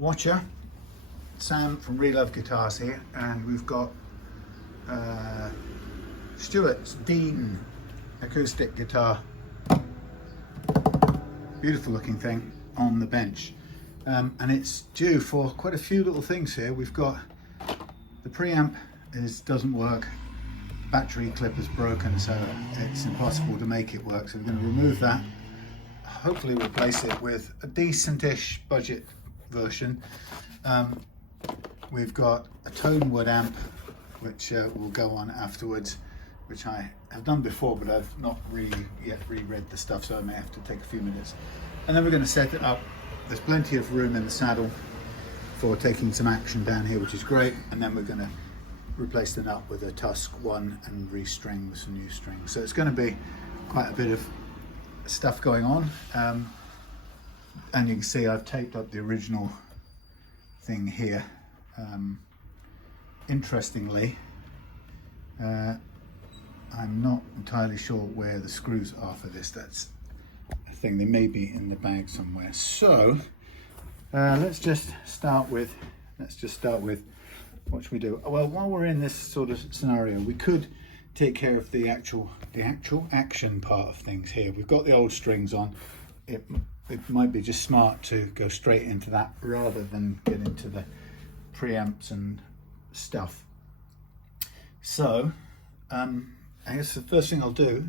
watcher, Sam from Relove Guitars here, and we've got Stuart's Dean acoustic guitar, beautiful looking thing, on the bench, and it's due for quite a few little things here. We've got the preamp doesn't work, battery clip is broken, so it's impossible to make it work, so we're going to remove that, hopefully replace it with a decent-ish budget version. We've got a Tonewood amp which will go on afterwards, which I have done before, but I've not really yet reread the stuff, so I may have to take a few minutes. And then we're going to set it up. There's plenty of room in the saddle for taking some action down here, which is great. And then we're going to replace the nut with a Tusq one and restring with some new strings. So it's going to be quite a bit of stuff going on. And you can see I've taped up the original thing here. Interestingly, I'm not entirely sure where the screws are for this. That's a thing, they may be in the bag somewhere. So let's just start with what should we do? Well, while we're in this sort of scenario, we could take care of the actual action part of things here. We've got the old strings on. It might be just smart to go straight into that rather than get into the preamps and stuff. So I guess the first thing I'll do,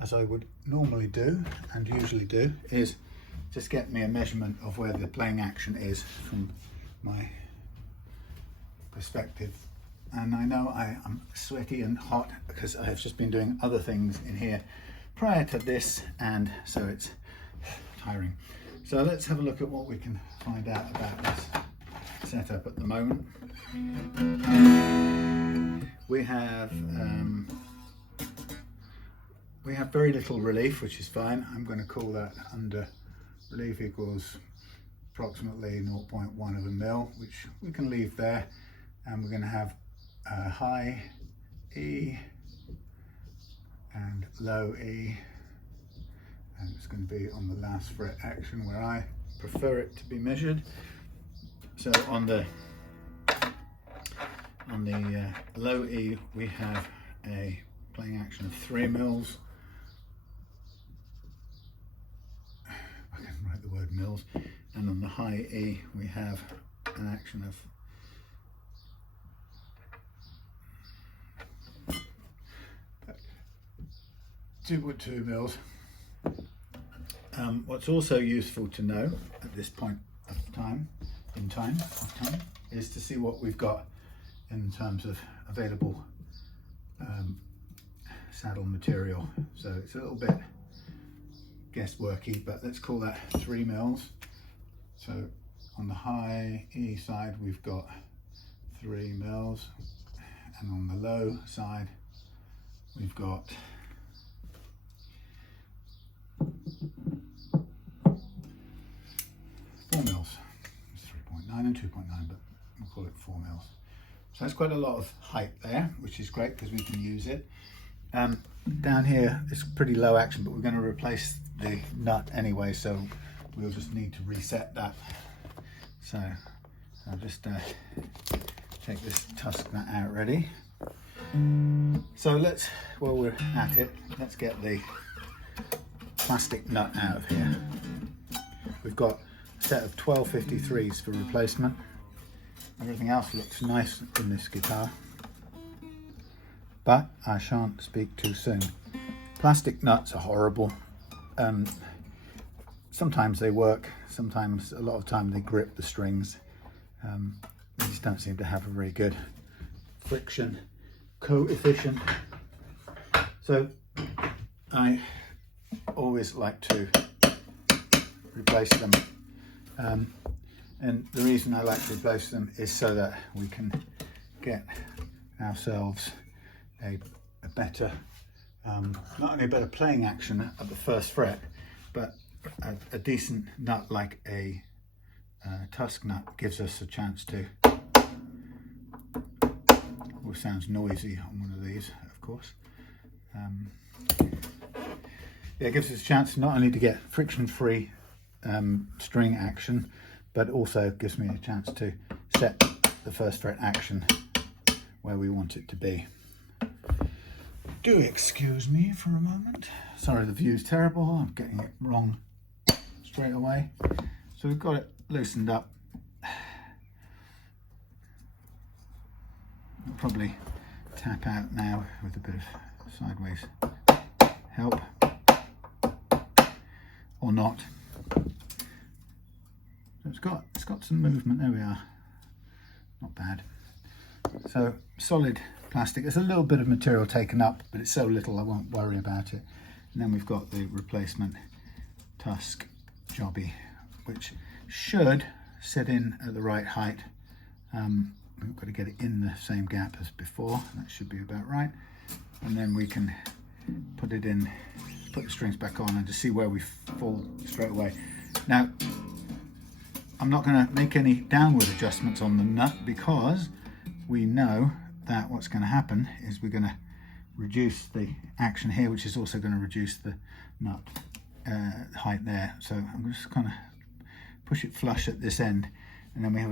as I would normally do and usually do, is just get me a measurement of where the playing action is from my perspective. And I know I'm sweaty and hot because I have just been doing other things in here prior to this, and so it's tiring. So let's have a look at what we can find out about this setup at the moment. We have very little relief, which is fine. I'm going to call that under relief equals approximately 0.1 of a mil, which we can leave there. And we're going to have high E and low E, and it's going to be on the last fret action where I prefer it to be measured. So on the low E we have a playing action of 3 mils. I can write the word mils. And on the high E we have an action of 2.2 mils. What's also useful to know at this point of time is to see what we've got in terms of available saddle material. So it's a little bit guessworky, but let's call that 3 mils. So on the high E side we've got 3 mils, and on the low side we've got 4 mils. It's 3.9 and 2.9, but we'll call it 4 mils. So that's quite a lot of height there, which is great because we can use it. Down here it's pretty low action, but we're going to replace the nut anyway, so we'll just need to reset that. So I'll just take this Tusq nut out ready. So while we're at it, let's get the plastic nut out of here. We've got a set of 1253s for replacement. Everything else looks nice in this guitar, but I shan't speak too soon. Plastic nuts are horrible. Sometimes they work, sometimes, a lot of time they grip the strings. They just don't seem to have a very good friction coefficient. So I always like to replace them. And the reason I like to replace them is so that we can get ourselves a better, not only a better playing action at the first fret, but a decent nut like a Tusq nut gives us a chance to, well, sounds noisy on one of these, of course. Yeah, it gives us a chance not only to get friction-free string action, but also gives me a chance to set the first fret action where we want it to be. Do excuse me for a moment. Sorry, the view's terrible. I'm getting it wrong straight away. So we've got it loosened up. I'll probably tap out now with a bit of sideways help, or not. So it's got some movement. There we are. Not bad. So solid plastic. There's a little bit of material taken up, but it's so little I won't worry about it. And then we've got the replacement Tusq jobby, which should sit in at the right height. We've got to get it in the same gap as before. That should be about right. And then we can put it in, put the strings back on, and to see where we fall straight away. Now, I'm not going to make any downward adjustments on the nut, because we know that what's going to happen is we're going to reduce the action here, which is also going to reduce the nut height there. So I'm just kind of push it flush at this end, and then we have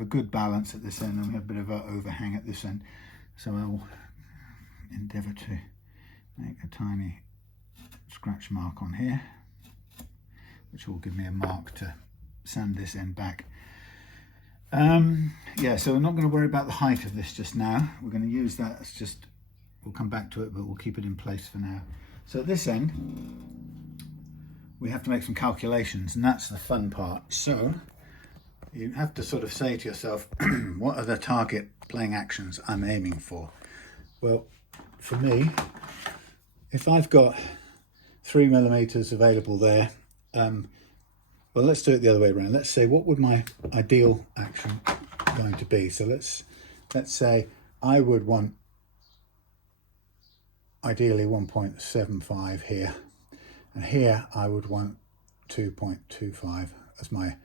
a good balance at this end, and we have a bit of an overhang at this end. So I'll endeavour to make a tiny scratch mark on here, which will give me a mark to sand this end back. Yeah, so we're not going to worry about the height of this just now. We're going to use that as just, we'll come back to it, but we'll keep it in place for now. So at this end, we have to make some calculations, and that's the fun part. So you have to sort of say to yourself, what are the target playing actions I'm aiming for? Well, for me, if I've got 3mm available there, well, let's do it the other way around. Let's say, what would my ideal action going to be? So let's say I would want ideally 1.75 here, and here I would want 2.25 as my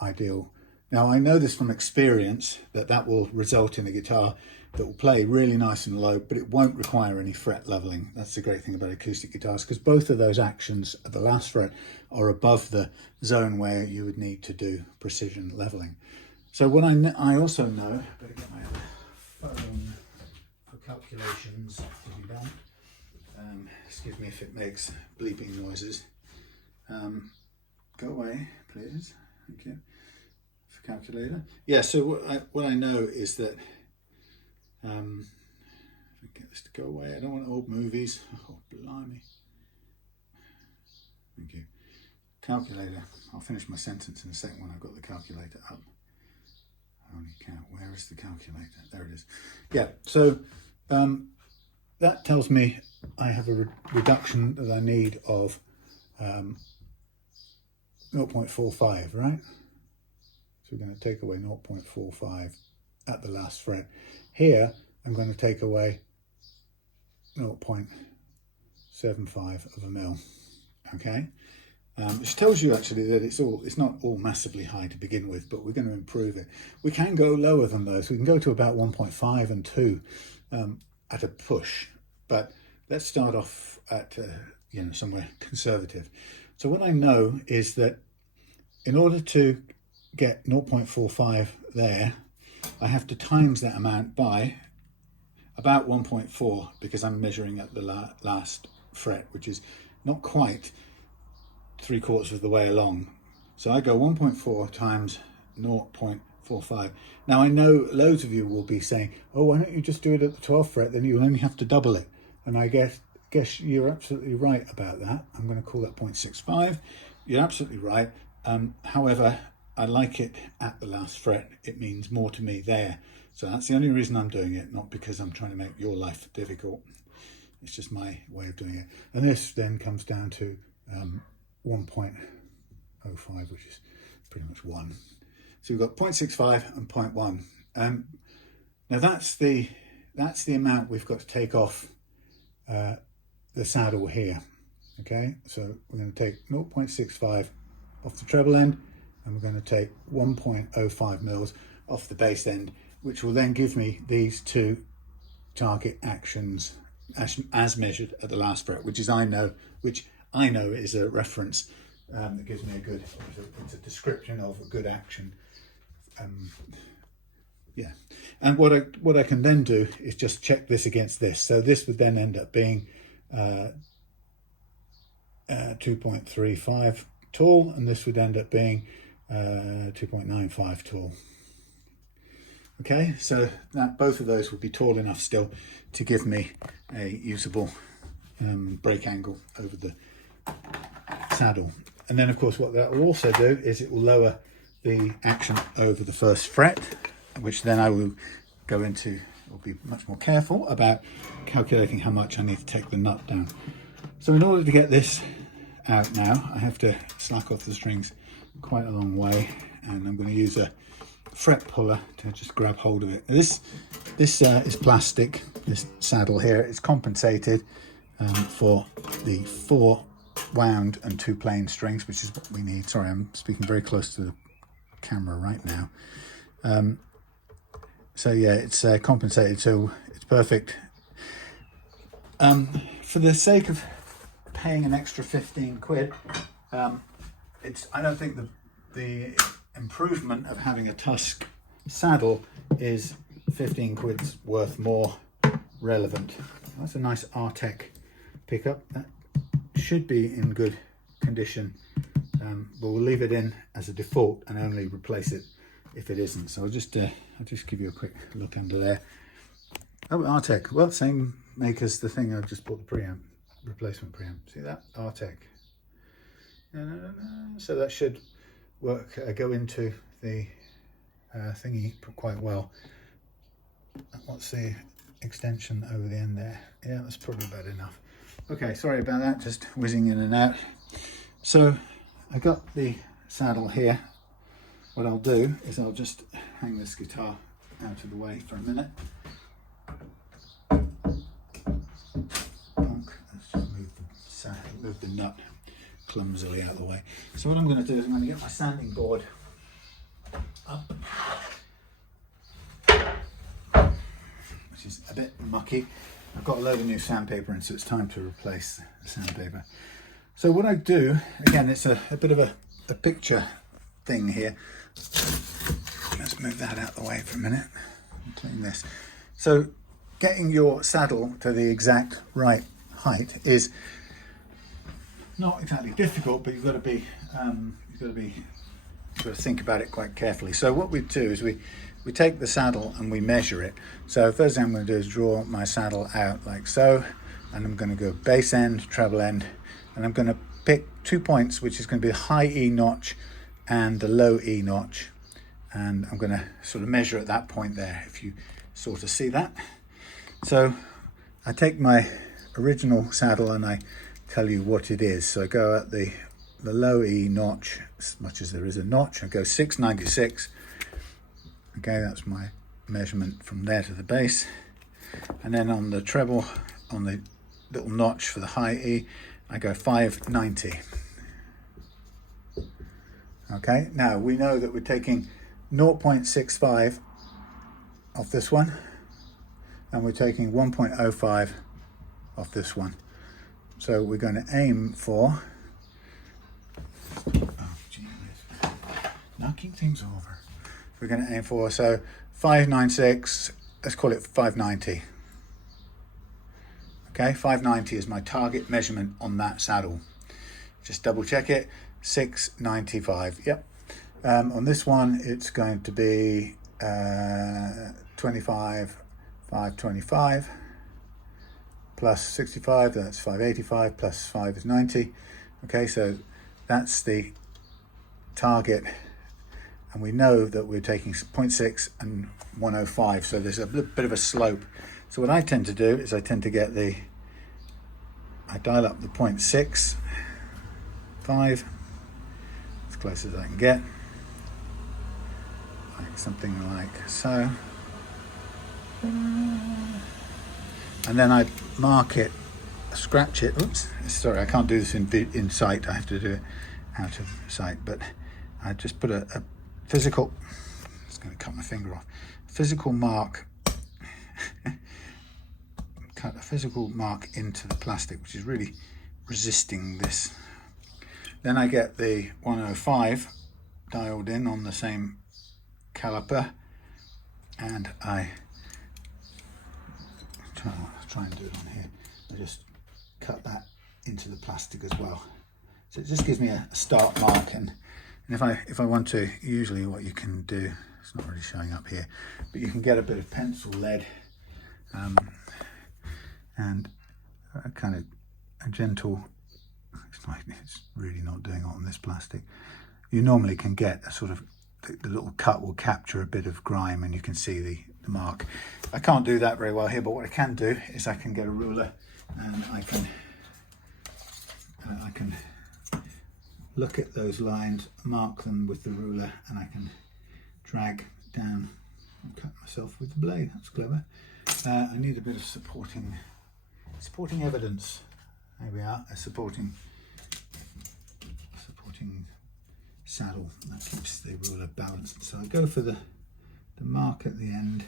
ideal. Now, I know this from experience that will result in a guitar that will play really nice and low, but it won't require any fret leveling. That's the great thing about acoustic guitars, because both of those actions at the last fret are above the zone where you would need to do precision leveling. So what I also know, better get my phone for calculations to be done. Excuse me if it makes bleeping noises. Go away, please. Thank you. For calculator. Yeah, so what I know is that if I get this to go away, I don't want old movies. Oh, blimey. Thank you. Calculator. I'll finish my sentence in a second when I've got the calculator up. Holy cow, where is the calculator? There it is. Yeah, so that tells me I have a reduction that I need of 0.45, right? So we're going to take away 0.45 at the last fret. Here, I'm going to take away 0.75 of a mil, okay? Which tells you actually that it's not all massively high to begin with, but we're going to improve it. We can go lower than those. We can go to about 1.5 and 2 at a push, but let's start off at somewhere conservative. So what I know is that in order to get 0.45 there, I have to times that amount by about 1.4, because I'm measuring at the last fret, which is not quite 3/4 of the way along. So I go 1.4 times 0.45. Now I know loads of you will be saying, oh, why don't you just do it at the 12th fret, then you'll only have to double it. And I guess you're absolutely right about that. I'm going to call that 0.65. You're absolutely right. However, I like it at the last fret. It means more to me there. So that's the only reason I'm doing it, not because I'm trying to make your life difficult. It's just my way of doing it. And this then comes down to 1.05, which is pretty much 1. So we've got 0.65 and 0.1. Now that's the amount we've got to take off the saddle here. Okay, so we're going to take 0.65 off the treble end, and we're going to take 1.05 mils off the bass end, which will then give me these two target actions as measured at the last fret, which I know is a reference that gives me a good, it's a description of a good action. Yeah, and what I can then do is just check this against this. So this would then end up being 2.35 tall, and this would end up being 2.95 tall. Okay, so that both of those would be tall enough still to give me a usable break angle over the saddle. And then of course what that will also do is it will lower the action over the first fret, which then I will go into, will be much more careful about calculating how much I need to take the nut down. So in order to get this out now, I have to slack off the strings quite a long way, and I'm going to use a fret puller to just grab hold of it. This is plastic, this saddle here. It's compensated for the 4 wound and 2 plain strings, which is what we need. Sorry, I'm speaking very close to the camera right now. So yeah, it's compensated, so it's perfect. For the sake of paying an extra 15 quid, I don't think the improvement of having a Tusq saddle is 15 quid's worth more relevant. That's a nice Artec pickup. That should be in good condition, but we'll leave it in as a default and only replace it if it isn't. So I'll just give you a quick look under there. Oh, Artec. Well, same make as the thing I've just bought, the preamp, replacement preamp. See that? Artec. So that should work, go into the thingy quite well. What's the extension over the end there? Yeah, that's probably about enough. Okay, sorry about that, just whizzing in and out. So I got the saddle here. What I'll do is I'll just hang this guitar out of the way for a minute. Let's just move the nut clumsily out of the way. So what I'm going to do is I'm going to get my sanding board up, which is a bit mucky. I've got a load of new sandpaper in, so it's time to replace the sandpaper. So what I do, again, it's a bit of a picture thing here. Let's move that out of the way for a minute. Clean this. So getting your saddle to the exact right height is not exactly difficult, but you've got to think about it quite carefully. So what we do is we take the saddle and we measure it. So first thing I'm going to do is draw my saddle out like so, and I'm going to go bass end, treble end, and I'm going to pick 2 points, which is going to be the high E notch and the low E notch, and I'm going to sort of measure at that point there, if you sort of see that. So I take my original saddle and I tell you what it is. So I go at the low E notch, as much as there is a notch, I go 696. Okay, that's my measurement from there to the bass. And then on the treble, on the little notch for the high E, I go 590. Okay, now we know that we're taking 0.65 off this one, and we're taking 1.05 off this one. So we're going to aim for, oh gee whiz, knocking things over. We're going to aim for, so 596, let's call it 590. Okay, 590 is my target measurement on that saddle. Just double check it, 695, yep. On this one, it's going to be 525 plus 65, that's 585, plus 5 is 90. Okay, so that's the target. And we know that we're taking 0.6 and 105, so there's a bit of a slope. So what I tend to do is I dial up the 0.65, as close as I can get, like something like so. And then I mark it, scratch it, oops, sorry, I can't do this in sight, I have to do it out of sight, but I just put a physical, it's going to cut my finger off, physical mark, cut a physical mark into the plastic, which is really resisting this Then I get the 105 dialed in on the same caliper, and I try and do it on here. I just cut that into the plastic as well. So it just gives me a start mark, and if I want to, usually what you can do, it's not really showing up here, but you can get a bit of pencil lead and a kind of a gentle, it's really not doing it on this plastic. You normally can get a sort of, the little cut will capture a bit of grime and you can see the mark. I can't do that very well here, but what I can do is I can get a ruler and I can look at those lines, mark them with the ruler, and I can drag down and cut myself with the blade. That's clever. I need a bit of supporting evidence. There we are, a supporting saddle that keeps the ruler balanced. So I go for the mark at the end.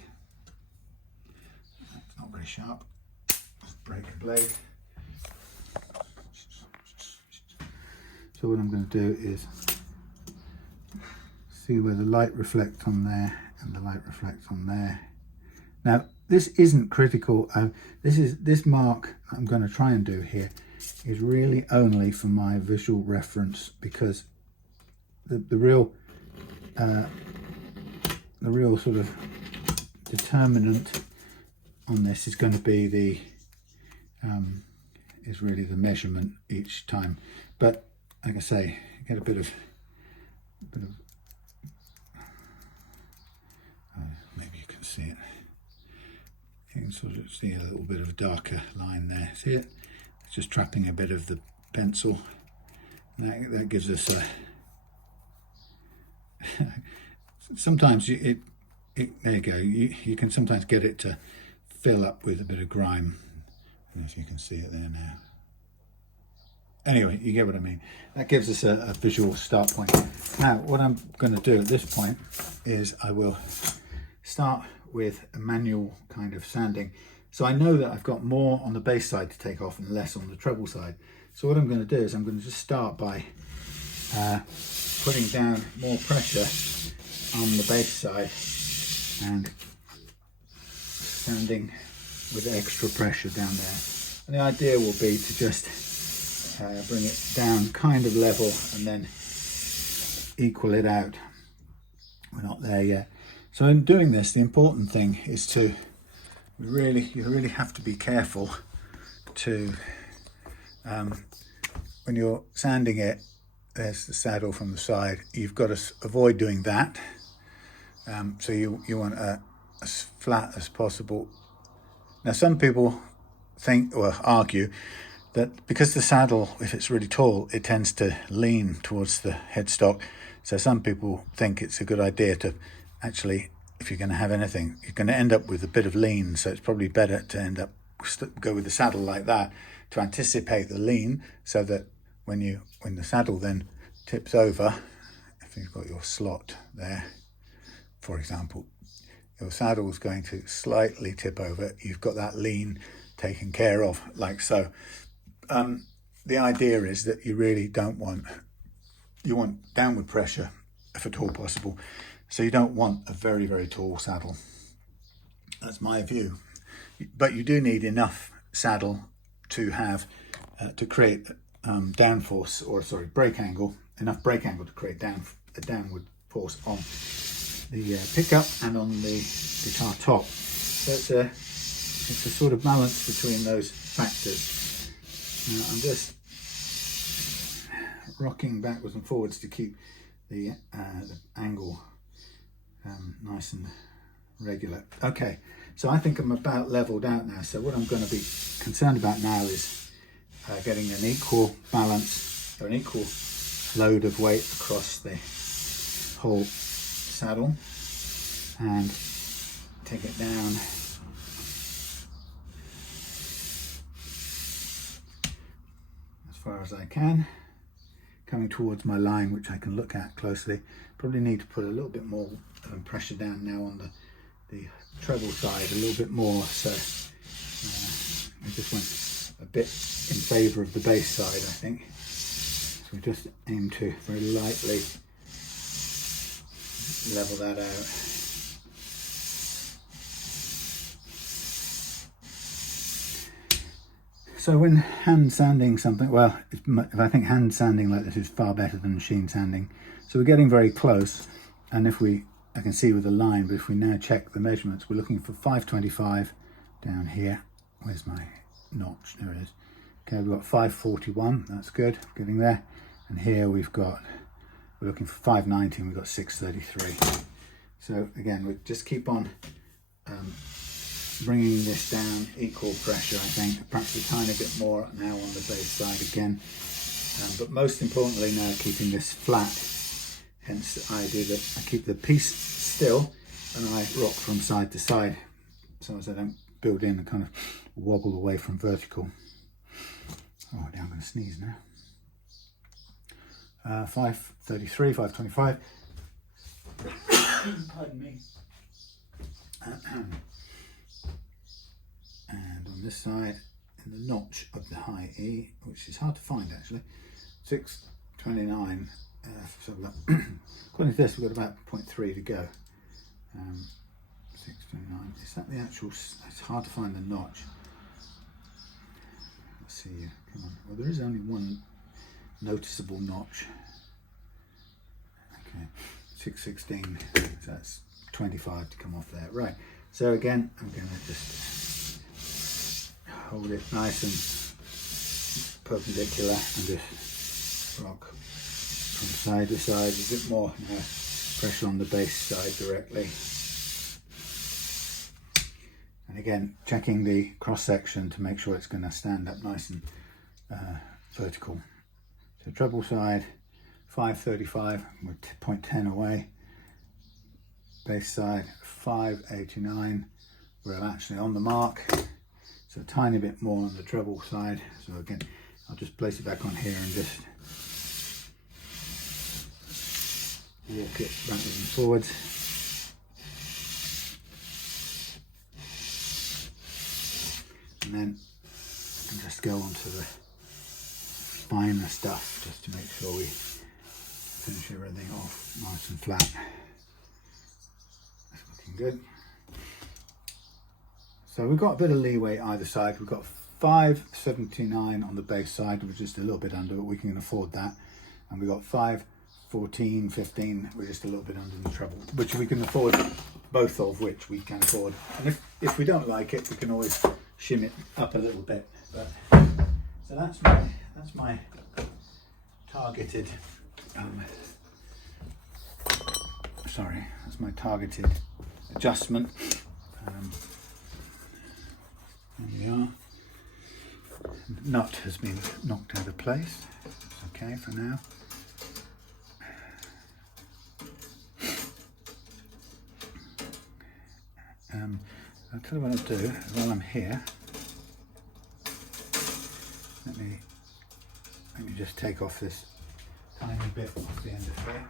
That's not very sharp. Just break the blade. So what I'm going to do is see where the light reflects on there and the light reflects on there. Now this isn't critical. This mark I'm going to try and do here is really only for my visual reference, because the real sort of determinant on this is going to be the really the measurement each time. But like I say, you get a bit of maybe you can see it. You can sort of see a little bit of a darker line there. See it? It's just trapping a bit of the pencil. That gives us a. Sometimes there you go. You can sometimes get it to fill up with a bit of grime. I don't know if you can see it there now. Anyway, you get what I mean. That gives us a visual start point. Now, what I'm going to do at this point is I will start with a manual kind of sanding. So I know that I've got more on the bass side to take off and less on the treble side. So what I'm going to do is I'm going to just start by putting down more pressure on the bass side and sanding with extra pressure down there. And the idea will be to just bring it down kind of level and then equal it out. We're not there yet. So in doing this, the important thing is to you really have to be careful to when you're sanding it. There's the saddle from the side. You've got to avoid doing that. So you want as flat as possible. Now some people think or argue that because the saddle, if it's really tall, it tends to lean towards the headstock. So some people think it's a good idea to actually, if you're going to have anything, you're going to end up with a bit of lean. So it's probably better to go with the saddle like that to anticipate the lean, so that when the saddle then tips over, if you've got your slot there, for example, your saddle is going to slightly tip over. You've got that lean taken care of, like so. The idea is that you really you want downward pressure if at all possible. So you don't want a very, very tall saddle. That's my view. But you do need enough saddle to have to create downforce, or sorry, brake angle, enough brake angle to create a downward force on the pickup and on the guitar top. So it's a sort of balance between those factors. I'm just rocking backwards and forwards to keep the angle nice and regular. Okay, so I think I'm about leveled out now. So what I'm going to be concerned about now is getting an equal balance, or an equal load of weight across the whole saddle, and take it down as far as I can, coming towards my line, which I can look at closely. Probably need to put a little bit more pressure down now on the treble side, a little bit more. So I just went a bit in favour of the bass side, I think. we just aim to very lightly level that out. So when hand sanding something, well, I think hand sanding like this is far better than machine sanding. So we're getting very close, and I can see with the line, but if we now check the measurements, we're looking for 525 down here. Where's my notch? There it is. Okay, we've got 541, that's good, getting there. And here we're looking for 590 and we've got 633. So again, we just keep on bringing this down, equal pressure, I think, perhaps a tiny bit more now on the bass side again. But most importantly now, keeping this flat. Hence the idea that I keep the piece still and I rock from side to side so as I don't build in and kind of wobble away from vertical. Oh, now I'm going to sneeze now. 533, 525. Pardon me. And on this side, in the notch of the high E, which is hard to find actually, 629. So according to this, we've got about 0.3 to go. 629. Is that the actual? It's hard to find the notch. Let's see. Come on. Well, there is only one noticeable notch. Okay, 616. So that's 25 to come off there. Right. So again, I'm going to just hold it nice and perpendicular and just rock from side to side. A bit more pressure on the bass side directly. And again, checking the cross section to make sure it's going to stand up nice and vertical. So treble side 535, we're 0.10 away. Bass side 589, we're actually on the mark. So a tiny bit more on the treble side. So again, I'll just place it back on here and just walk it backwards and forwards. And then I can just go on to the finer stuff just to make sure we finish everything off nice and flat. That's looking good. So we've got a bit of leeway either side. We've got 579 on the bass side, which is just a little bit under, but we can afford that. And we've got 514, 15, we're just a little bit under the treble, which we can afford, both of which we can afford. And if we don't like it, we can always shim it up a little bit. But so that's my targeted that's my targeted adjustment. There we are. The nut has been knocked out of place. It's okay for now. I'll tell you what I'll do while I'm here. Let me just take off this tiny bit off the end of here.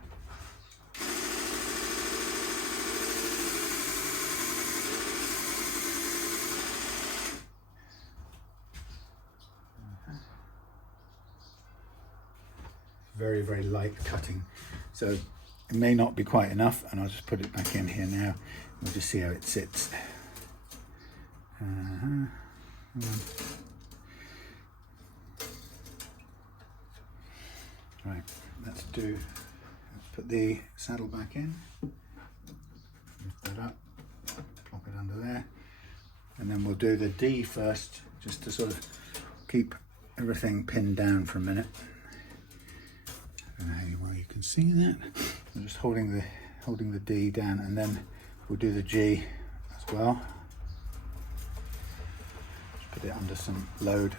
Very, very light cutting, so it may not be quite enough, and I'll just put it back in here now. We'll just see how it sits. Right, let's put the saddle back in, lift that up, plop it under there, and then we'll do the D first, just to sort of keep everything pinned down for a minute. I don't know how well you can see that. I'm just holding the D down, and then we'll do the G as well. Just put it under some load.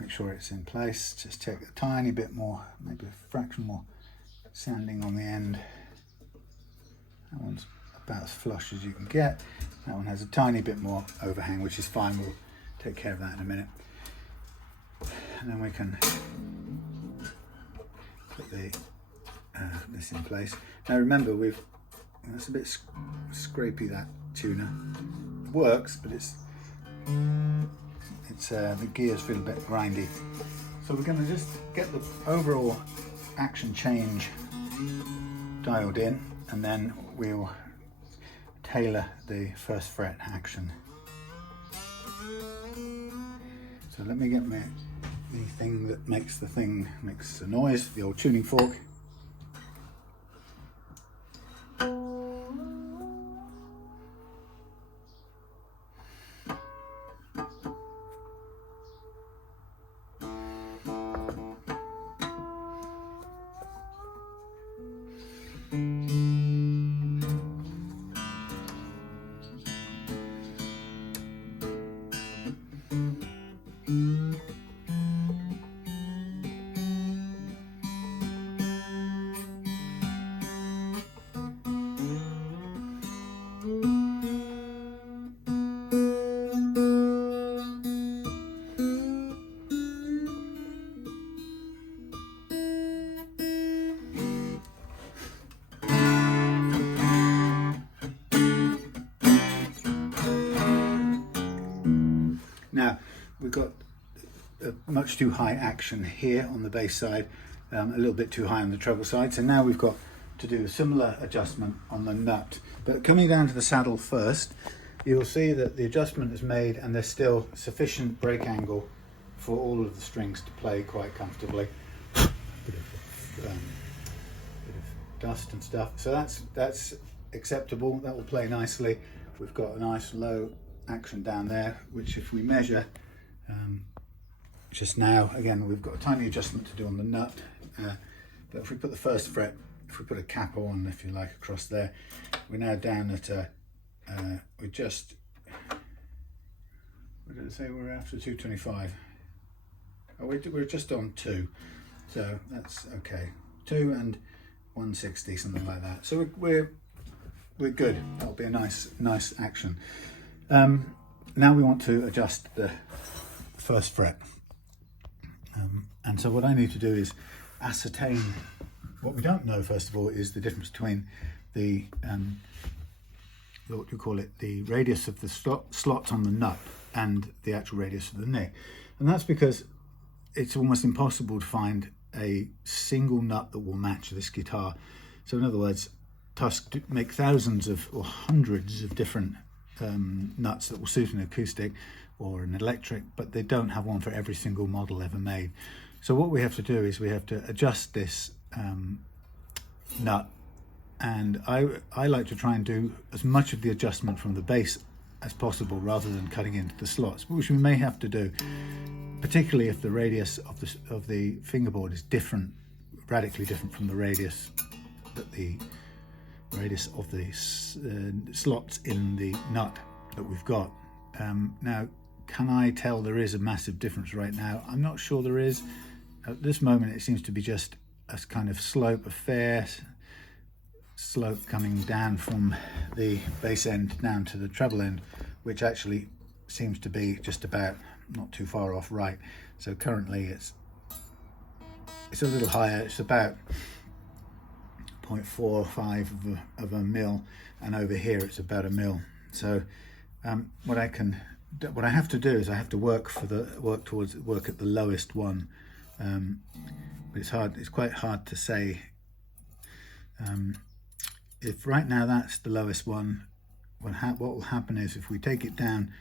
Make sure it's in place. Just take a tiny bit more, maybe a fraction more sanding on the end. That one's about as flush as you can get. That one has a tiny bit more overhang, which is fine. We'll take care of that in a minute. And then we can put this in place. Now remember, that's a bit scrapey, that tuner. It works, but it's the gears feel a bit grindy. So we're going to just get the overall action change dialed in, and then we'll tailor the first fret action. So let me get the thing that makes the noise, the old tuning fork. Now we've got a much too high action here on the bass side, a little bit too high on the treble side, so now we've got to do a similar adjustment on the nut. But coming down to the saddle first, you'll see that the adjustment is made and there's still sufficient break angle for all of the strings to play quite comfortably. Bit of dust and stuff, so that's acceptable. That will play nicely. We've got a nice low action down there, which if we measure just now, again we've got a tiny adjustment to do on the nut, but if we put the first fret, if we put a cap on, if you like, across there, we're now down at we're just, what did it say we're after? 225. Oh, we're just on 2, so that's okay. 2 and 160, something like that. So we're good. That'll be a nice action. Now we want to adjust the first fret, and so what I need to do is ascertain what we don't know. First of all, is the difference between the what do you call it, the radius of the slots on the nut and the actual radius of the neck, and that's because it's almost impossible to find a single nut that will match this guitar. So in other words, Tusq make thousands of or hundreds of different nuts that will suit an acoustic or an electric, but they don't have one for every single model ever made. So what we have to do is we have to adjust this nut, and I like to try and do as much of the adjustment from the bass as possible rather than cutting into the slots, which we may have to do, particularly if the radius of the fingerboard is different, radically different from the radius of the slots in the nut that we've got. Now, can I tell there is a massive difference right now? I'm not sure there is. At this moment it seems to be just a kind of slope, a fair slope coming down from the bass end down to the treble end, which actually seems to be just about not too far off right. So currently it's a little higher, it's about 0.45 of a mil, and over here it's about a mil. So what I have to do is I have to work at the lowest one, but it's quite hard to say. If right now that's the lowest one, what will happen is if we take it down,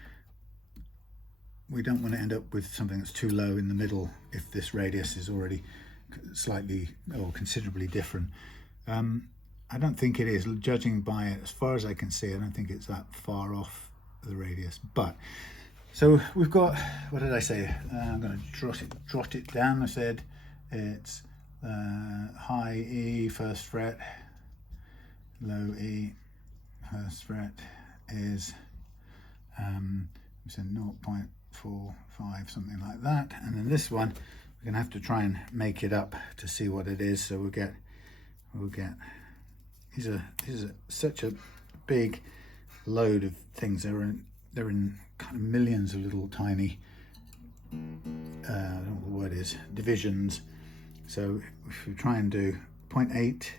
we don't want to end up with something that's too low in the middle if this radius is already slightly or considerably different. I don't think it is, judging by it, as far as I can see. I don't think it's that far off the radius. But so we've got, what did I say? I'm going to trot it down. I said it's high E, first fret, low E, first fret is we said 0.45, something like that. And then this one we're going to have to try and make it up to see what it is. So we'll get these are such a big load of things. They're in kind of millions of little tiny I don't know what the word is, divisions. So if we try and do 0.8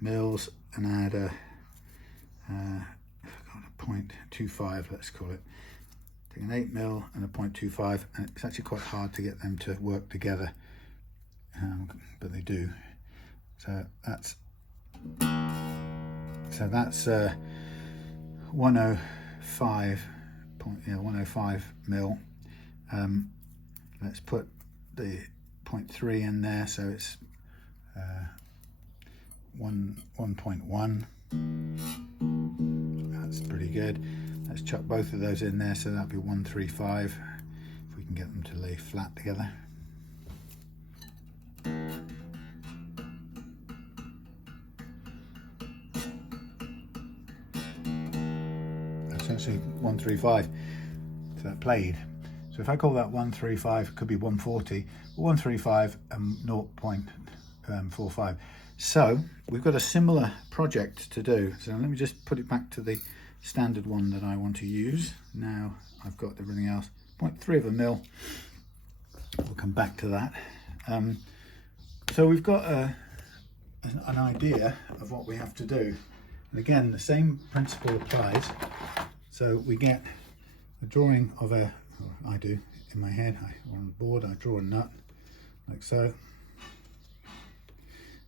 mils and add a 0.25, let's call it. Take an 8mm and a 0.25, and it's actually quite hard to get them to work together, but they do. So that's 105 mil. Let's put the 0.3 in there, so it's 1.1. That's pretty good. Let's chuck both of those in there, so that'll be 135 if we can get them to lay flat together. That's actually 135, so that played. So if I call that 135, it could be 140, 135 and 0.45. So we've got a similar project to do. So let me just put it back to the standard one that I want to use. Now I've got everything else. 0.3 of a mil. We'll come back to that. So we've got an idea of what we have to do. And again, the same principle applies. So we get a drawing of a, or I do in my head, on the board, I draw a nut like so.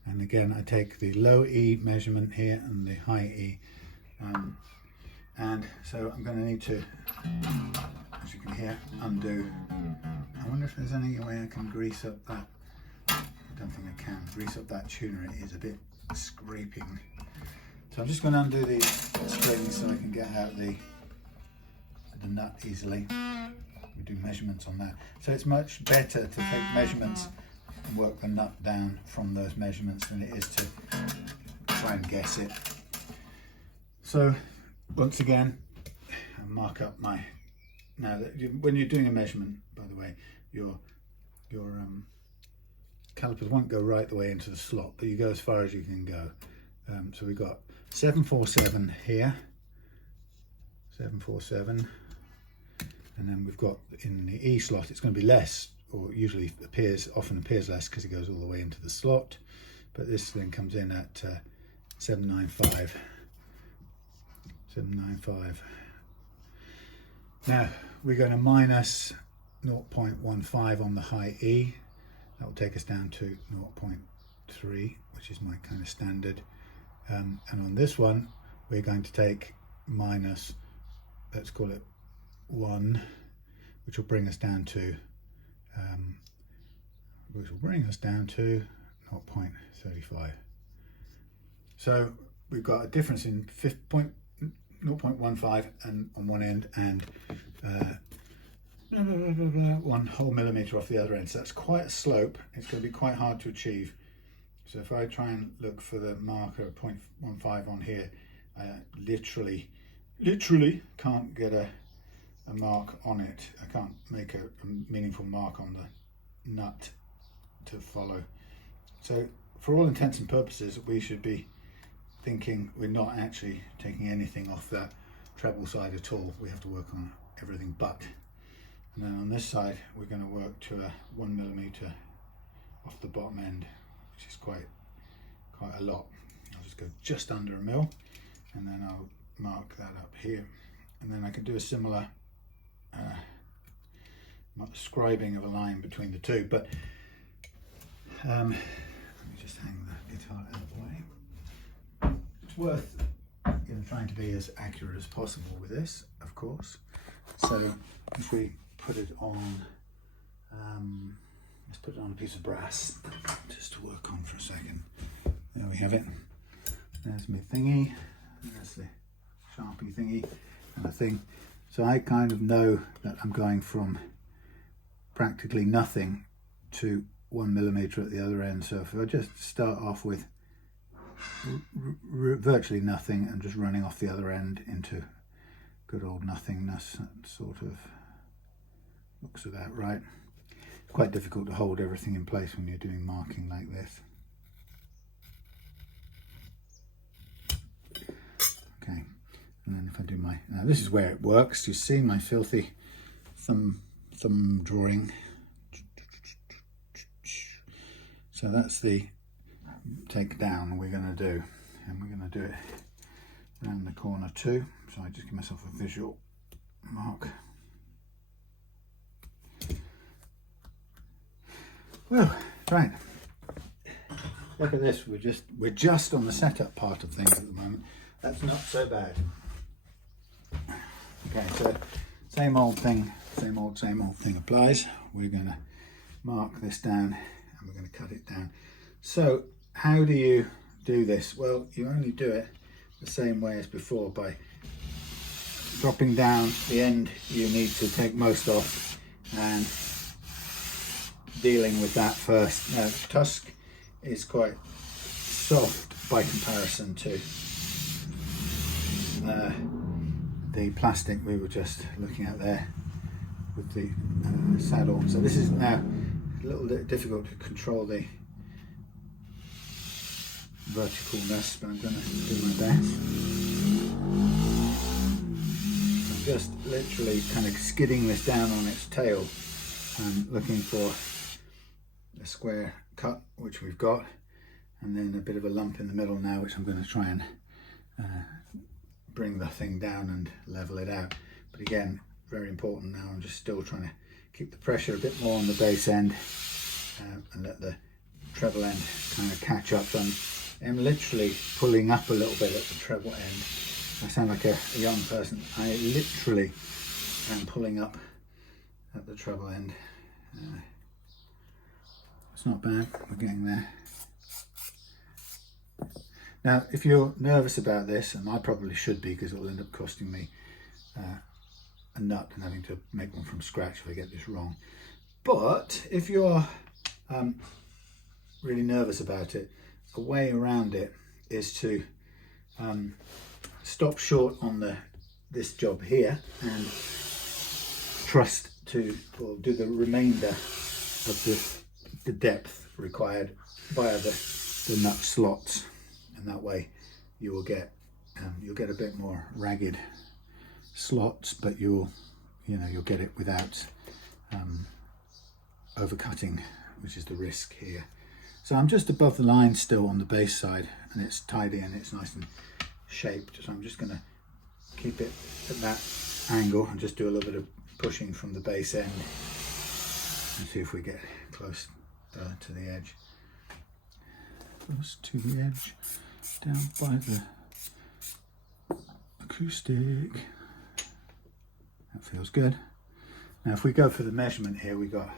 And again, I take the low E measurement here and the high E. And so I'm going to need to, as you can hear, undo. I wonder if there's any way I can grease up that. I don't think I can. Grease up that tuner, it is a bit scraping. So I'm just going to undo the springs so I can get out the nut easily. We do measurements on that. So it's much better to take measurements and work the nut down from those measurements than it is to try and guess it. So once again, I'll mark up my, now when you're doing a measurement, by the way, your calipers won't go right the way into the slot, but you go as far as you can go. So we've got 747 here, 747, and then we've got in the E slot, it's going to be less, or usually often appears less because it goes all the way into the slot, but this then comes in at 795. 795. Now we're going to minus 0.15 on the high E. That will take us down to 0.3, which is my kind of standard. And on this one, we're going to take minus, let's call it 1, which will bring us down to 0.35. So we've got a difference in 0.15 and on one end, and 1 whole millimeter off the other end. So that's quite a slope. It's going to be quite hard to achieve. So if I try and look for the marker of 0.15 on here, I literally can't get a mark on it. I can't make a meaningful mark on the nut to follow. So for all intents and purposes, we should be thinking we're not actually taking anything off that treble side at all. We have to work on everything but. And then on this side, we're going to work to a 1 millimeter off the bottom end, which is quite a lot. I'll just go just under a mil, and then I'll mark that up here, and then I can do a similar scribing of a line between the two. But let me just hang the guitar out of the way. It's worth trying to be as accurate as possible with this, of course. So if we put it on, let's put it on a piece of brass just to work on for a second. There we have it. There's my thingy, there's the Sharpie thingy and a thing. So I kind of know that I'm going from practically nothing to 1 millimeter at the other end. So if I just start off with virtually nothing and just running off the other end into good old nothingness, that sort of looks about right. It's quite difficult to hold everything in place when you're doing marking like this. Okay, and then if I do my, now this is where it works. You see my filthy thumb drawing. So that's the take down we're going to do, and we're going to do it around the corner too. So I just give myself a visual mark. Well, right. Look at this. We're just on the setup part of things at the moment. That's not so bad. Okay, so same old thing applies. We're going to mark this down and we're going to cut it down. So how do you do this? Well, you only do it the same way as before, by dropping down the end you need to take most off and dealing with that first. Now, Tusq is quite soft by comparison to the plastic we were just looking at there with the saddle. So this is now a little bit difficult to control the verticalness, but I'm going to do my best. I'm just literally kind of skidding this down on its tail and looking for a square cut, which we've got, and then a bit of a lump in the middle now, which I'm going to try and bring the thing down and level it out. But again, very important now, I'm just still trying to keep the pressure a bit more on the bass end and let the treble end kind of catch up. So I'm literally pulling up a little bit at the treble end. I sound like a young person. I literally am pulling up at the treble end. It's not bad, we're getting there. Now, if you're nervous about this, and I probably should be, because it will end up costing me a nut and having to make one from scratch if I get this wrong. But if you're really nervous about it, a way around it is to stop short on this job here and trust to, or do the remainder of the depth required via the nut slots, and that way you will get you'll get a bit more ragged slots, but you'll get it without overcutting, which is the risk here. So I'm just above the line still on the bass side, and it's tidy and it's nice and shaped. So I'm just going to keep it at that angle and just do a little bit of pushing from the bass end and see if we get close to the edge. Close to the edge, down by the acoustic. That feels good. Now if we go for the measurement here, we'll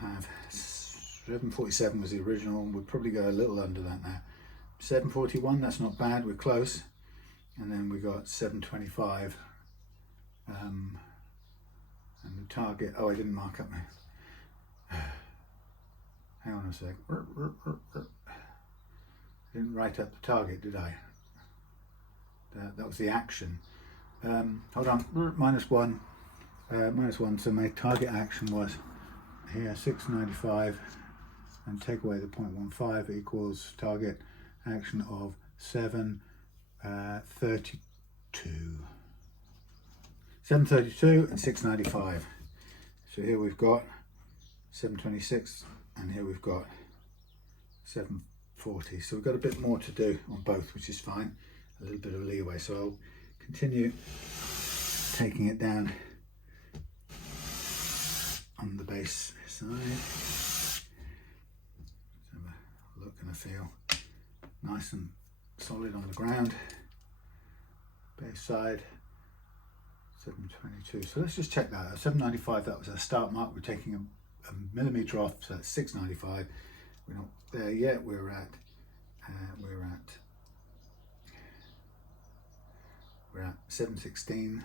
have 747 was the original, we'll probably go a little under that now. 741, that's not bad, we're close. And then we got 725 and the target, oh, I didn't mark up my, hang on a sec. I didn't write up the target, did I? That was the action. Hold on, -1, -1, so my target action was here 695, and take away the 0.15 equals target action of 732. 732 and 695. So here we've got 726 and here we've got 740. So we've got a bit more to do on both, which is fine. A little bit of leeway. So I'll continue taking it down on the bass side. Let's have a look and a feel. Nice and solid on the ground. Bass side 722. So let's just check that out. 795, that was our start mark. We're taking a millimetre off, so that's 695. We're not there yet. We're at 716.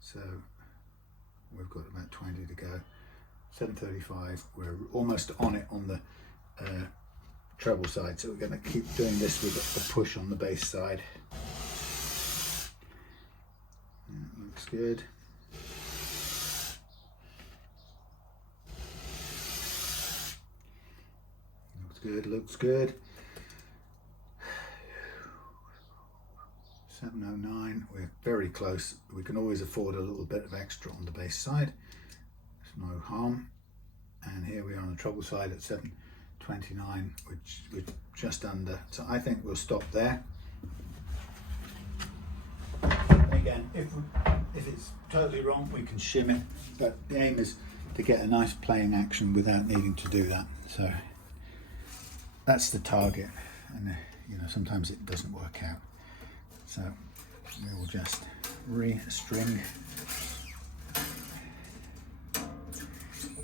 So we've got about 20 to go. 735. We're almost on it on the treble side, so we're going to keep doing this with a push on the bass side. That looks good. Looks good, looks good. 709, we're very close. We can always afford a little bit of extra on the bass side. There's no harm. And here we are on the treble side at 729, which we're just under. So I think we'll stop there. again, if it's totally wrong, we can shim it, but the aim is to get a nice playing action without needing to do that. So that's the target, and you know, sometimes it doesn't work out. So we will just re-string,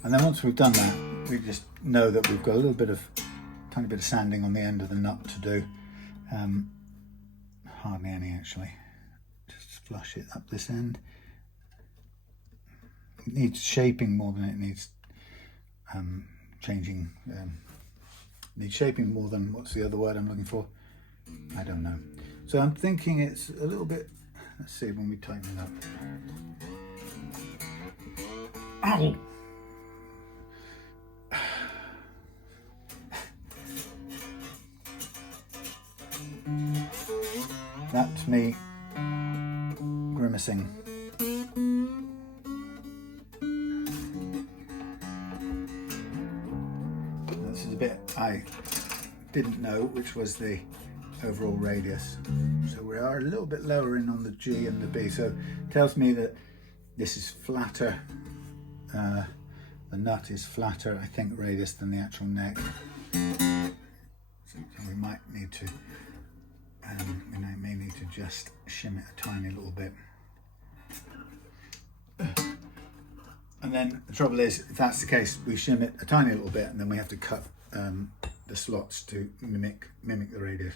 and then once we've done that, we just know that we've got a little bit of, tiny bit of sanding on the end of the nut to do. Hardly any actually. Just flush it up this end. It needs shaping more than it needs changing. Needs shaping more than, what's the other word I'm looking for? I don't know. So I'm thinking it's a little bit, let's see when we tighten it up. Ow! That's me grimacing. This is a bit I didn't know, which was the overall radius. So we are a little bit lower in on the G and the B. So it tells me that this is flatter. The nut is flatter, I think, radius than the actual neck. So we might need to. We may need to just shim it a tiny little bit. And then the trouble is, if that's the case, we shim it a tiny little bit and then we have to cut the slots to mimic the radius.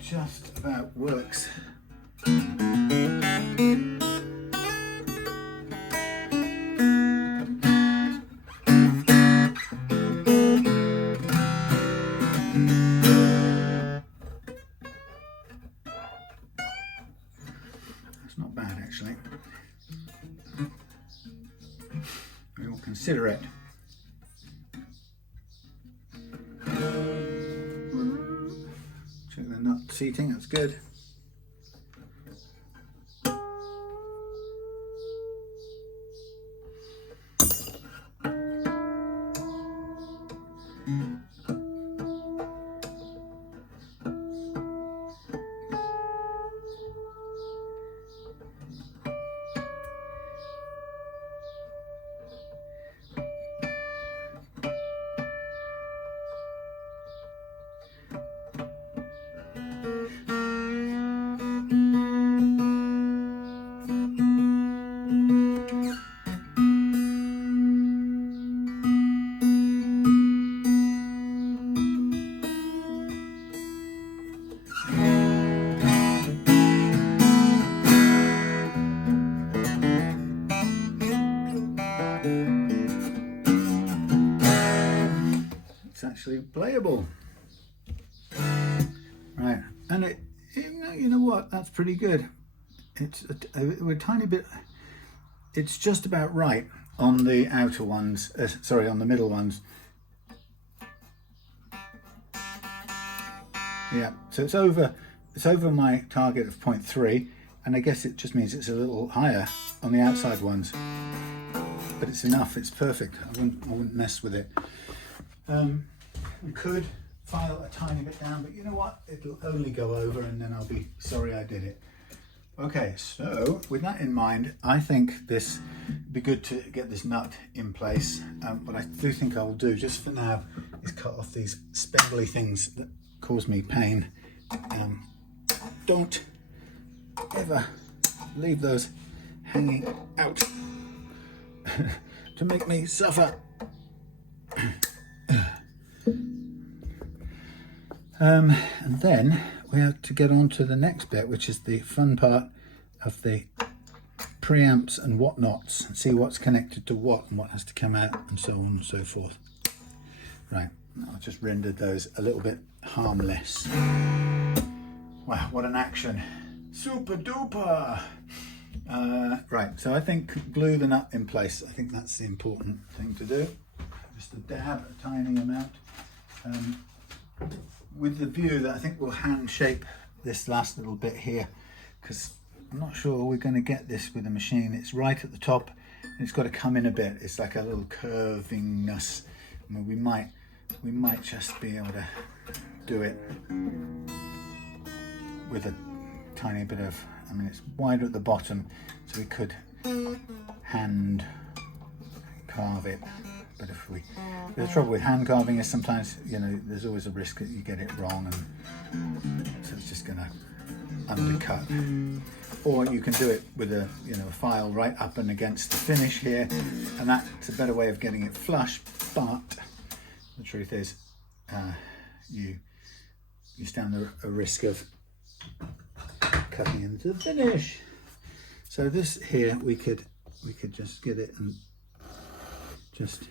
Just about works. That's not bad actually. We will consider it. Check the nut seating, that's good. Actually playable, right? And it, you know what, that's pretty good. It's a tiny bit, it's just about right on the outer ones, sorry, on the middle ones. Yeah, so it's over my target of 0.3, and I guess it just means it's a little higher on the outside ones, but it's enough, it's perfect. I wouldn't mess with it. We could file a tiny bit down, but you know what? It'll only go over and then I'll be sorry I did it. Okay, so with that in mind, I think this would be good to get this nut in place. What I do think I will do just for now is cut off these spindly things that cause me pain. Don't ever leave those hanging out. to make me suffer. And then we have to get on to the next bit, which is the fun part of the preamps and whatnots, and see what's connected to what and what has to come out and so on and so forth. Right, I've just rendered those a little bit harmless. Wow, what an action. Super duper. Right, so I think glue the nut in place. I think that's the important thing to do. Just a dab, a tiny amount. With the view that I think we'll hand shape this last little bit here, because I'm not sure we're going to get this with the machine. It's right at the top and it's got to come in a bit. It's like a little curvingness. I mean, we might just be able to do it with a tiny bit of, I mean, it's wider at the bottom, so we could hand carve it. But the trouble with hand carving is sometimes, you know, there's always a risk that you get it wrong, and so it's just going to undercut. Or you can do it with a, you know, a file right up and against the finish here, and that's a better way of getting it flush. But the truth is, you stand a risk of cutting into the finish. So this here, we could just get it and just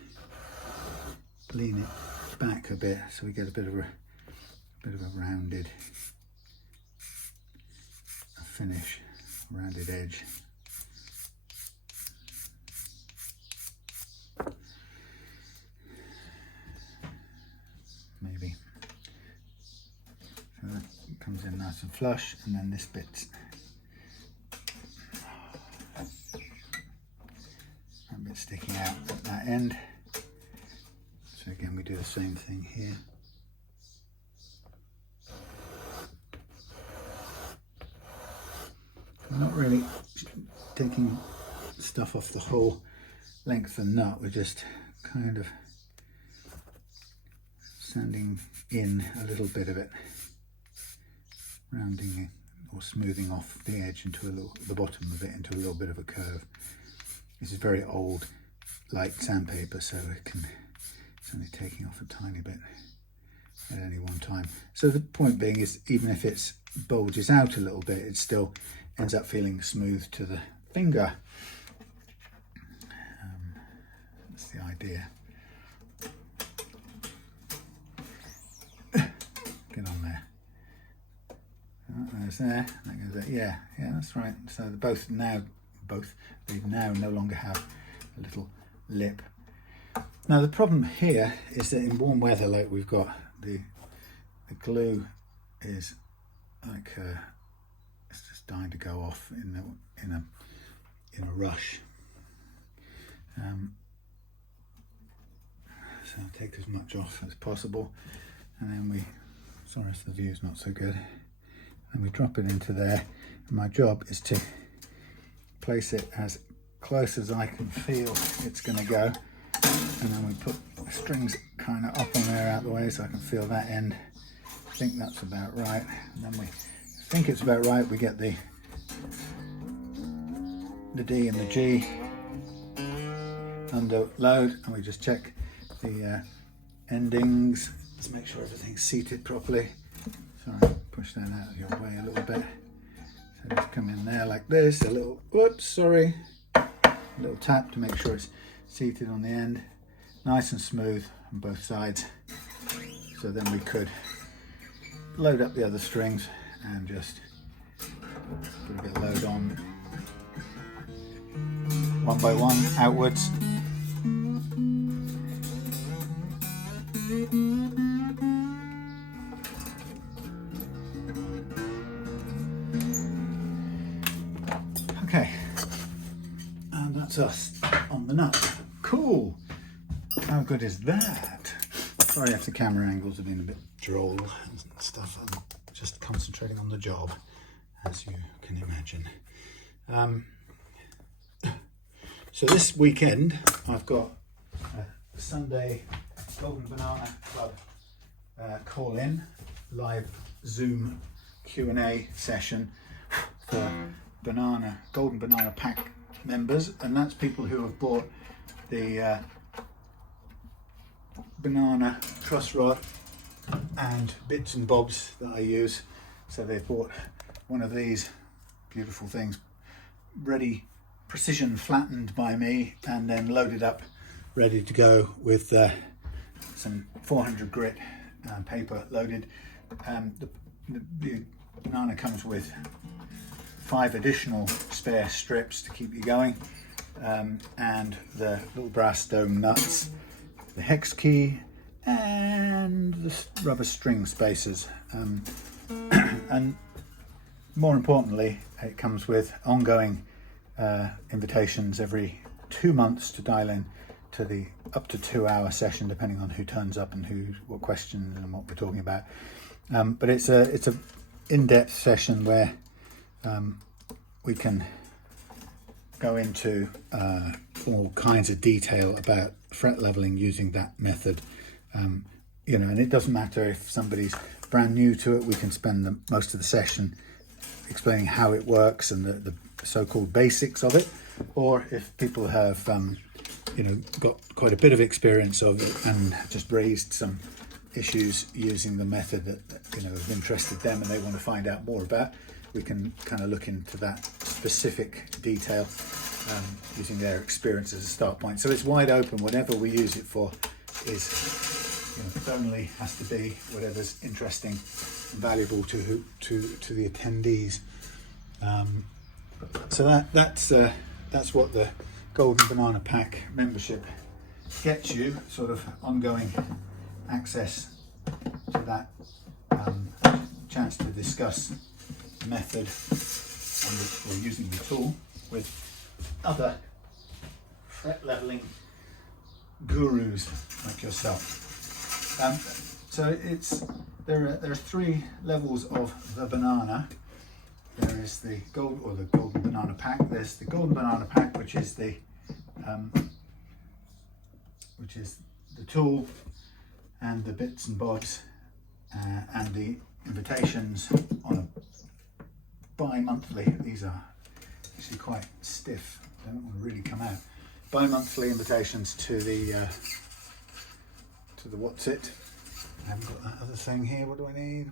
lean it back a bit, so we get a bit of a rounded finish, rounded edge. Maybe. So that comes in nice and flush, and then this bit's that bit sticking out at that end. So again, we do the same thing here. We're not really taking stuff off the whole length of the nut, we're just kind of sanding in a little bit of it, rounding it or smoothing off the edge into the bottom of it into a little bit of a curve. This is very old, light sandpaper, so it's only taking off a tiny bit at any one time. So the point being is, even if it bulges out a little bit, it still ends up feeling smooth to the finger. That's the idea. Get on there. There's there, that goes there. Yeah, that's right. So they now no longer have a little lip. Now the problem here is that in warm weather, like we've got, the glue is like it's just dying to go off in a rush. So I'll take as much off as possible, and then sorry if the view's not so good, and we drop it into there. And my job is to place it as close as I can feel it's going to go, and then we put the strings kind of up on there out the way so I can feel that end. I think that's about right. And then we think it's about right, we get the D and the G under load, and we just check the endings. Let's make sure everything's seated properly. Sorry, push that out of your way a little bit. So just come in there like this, a little tap to make sure it's seated on the end, nice and smooth on both sides. So then we could load up the other strings and just put a bit of load on, one by one, outwards. Okay, and that's us on the nut. Cool. How good is that? Sorry if the camera angles have been a bit droll and stuff. I'm just concentrating on the job, as you can imagine. So this weekend I've got a Sunday Golden Banana Club call-in live Zoom Q&A session for Golden Banana Pack members, and that's people who have bought the banana truss rod and bits and bobs that I use. So they've bought one of these beautiful things, ready, precision flattened by me, and then loaded up, ready to go with some 400 grit paper loaded. The banana comes with 5 additional spare strips to keep you going, and the little brass dome nuts, the hex key, and the rubber string spacers, and more importantly, it comes with ongoing invitations every 2 months to dial in to the up to 2-hour session, depending on who turns up and what questions and what we're talking about. But it's a in-depth session where we can go into all kinds of detail about fret leveling using that method. You know, and it doesn't matter if somebody's brand new to it. We can spend most of the session explaining how it works and the so-called basics of it, or if people have you know, got quite a bit of experience of it and just raised some issues using the method that you know have interested them and they want to find out more about, we can kind of look into that specific detail using their experience as a start point. So it's wide open. Whatever we use it for is, you know, it only has to be whatever's interesting and valuable to the attendees. So that's what the Golden Banana Pack membership gets you, sort of ongoing access to that, chance to discuss the method on which we're using the tool with other fret leveling gurus like yourself. So there are 3 levels of the banana. There is the Golden Banana Pack. There's the Golden Banana Pack, which is the tool and the bits and bobs and the invitations on a bi-monthly. These are actually quite stiff. They don't want to really come out. Bi-monthly invitations to the what's it? I haven't got that other thing here. What do I need?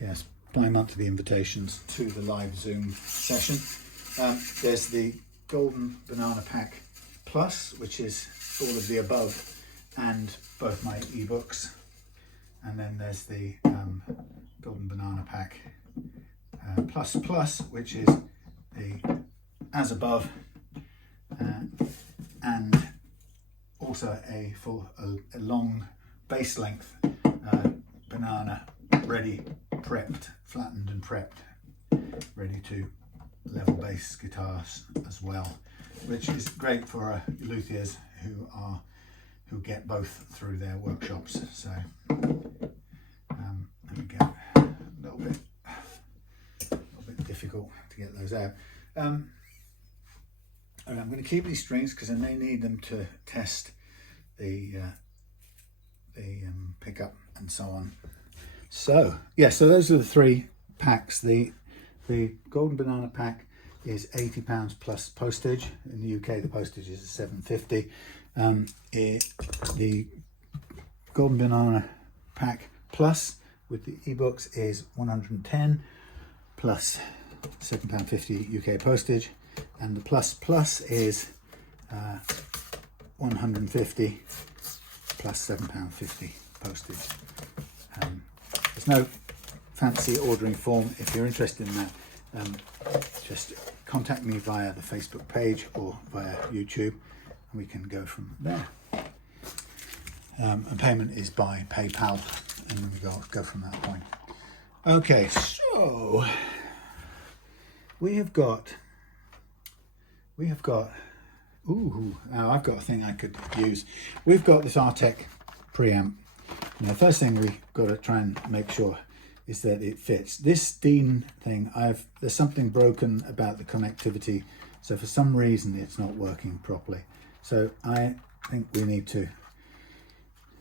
Yes, bi-monthly invitations to the live Zoom session. There's the Golden Banana Pack Plus, which is all of the above and both my ebooks. And then there's the Golden Banana Pack Plus Plus, which is the as above and also a long bass length banana, ready, prepped, flattened and prepped, ready to level bass guitars as well, which is great for luthiers who get both through their workshops. So let me get a little bit difficult to get those out. I'm going to keep these strings because I may need them to test the pickup and so on. So yeah, so those are the 3 packs. The Golden Banana Pack is £80 plus postage. In the UK, the postage is £7.50. The Golden Banana Pack Plus with the ebooks is £110 plus £7.50 UK postage, and the Plus Plus is £150 plus £7.50 postage. There's no fancy ordering form. If you're interested in that, just contact me via the Facebook page or via YouTube, and we can go from there. And payment is by PayPal, and then we go from that point. Okay, so we have got. Ooh, now I've got a thing I could use. We've got this Artec preamp. Now, the first thing we've got to try and make sure is that it fits. This Dean thing, there's something broken about the connectivity, so for some reason it's not working properly. So I think we need to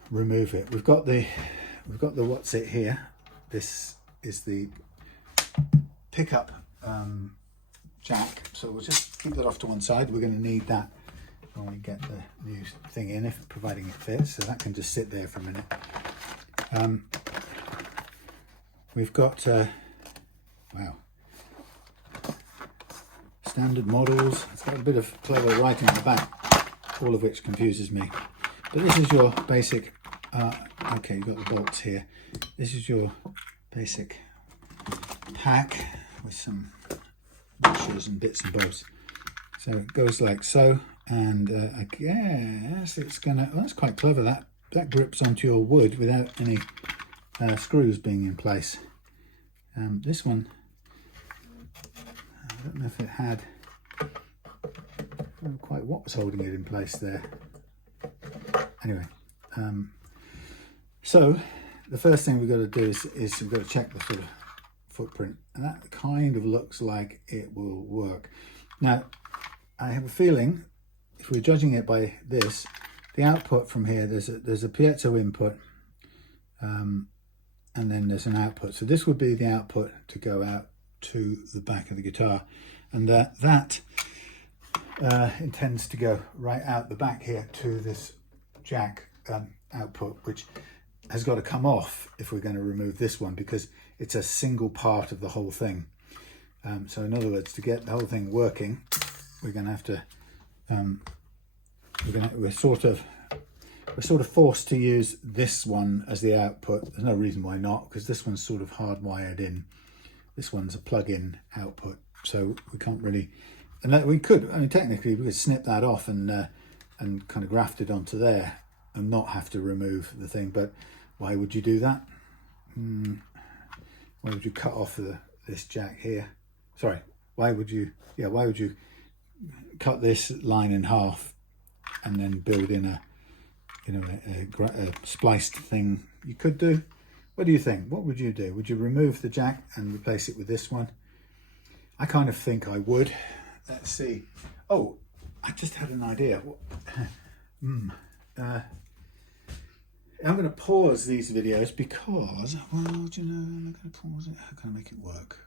remove it. We've got the what's it here. This is the pickup jack, so we'll just keep that off to one side. We're going to need that when we get the new thing in, if providing it fits, so that can just sit there for a minute. We've got wow, standard models. It's got a bit of clever writing on the back, all of which confuses me. But this is your basic, okay, you've got the bolts here. This is your basic pack with some washers and bits and bobs. So it goes like so, and I guess it's gonna, well, that's quite clever, that grips onto your wood without any screws being in place. This one, I don't know if it had, I don't know quite what was holding it in place there. Anyway, so the first thing we've got to do is we've got to check the sort of footprint, and that kind of looks like it will work. Now, I have a feeling, if we're judging it by this, the output from here, there's a piezo input, and then there's an output. So this would be the output to go out to the back of the guitar, and that intends to go right out the back here to this jack output, which has got to come off if we're going to remove this one, because it's a single part of the whole thing. So in other words, to get the whole thing working, we're going to have to we're sort of forced to use this one as the output. There's no reason why not, because this one's sort of hardwired in. This one's a plug-in output, so we can't really, and that we could, I mean, technically we could snip that off and kind of graft it onto there and not have to remove the thing. But why would you do that? Why would you cut off this jack here? Sorry, why would you cut this line in half and then build in a spliced thing? You could do. What do you think? What would you do? Would you remove the jack and replace it with this one? I kind of think I would. Let's see. Oh, I just had an idea. I'm going to pause these videos because, well, do you know, I'm going to pause it. How can I make it work?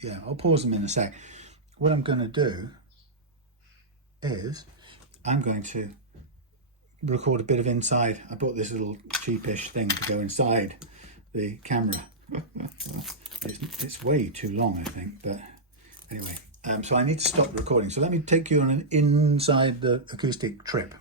Yeah, I'll pause them in a sec. What I'm going to do is I'm going to record a bit of inside. I bought this little cheapish thing to go inside the camera. It's way too long, I think, but anyway. So I need to stop recording. So let me take you on an inside the acoustic trip.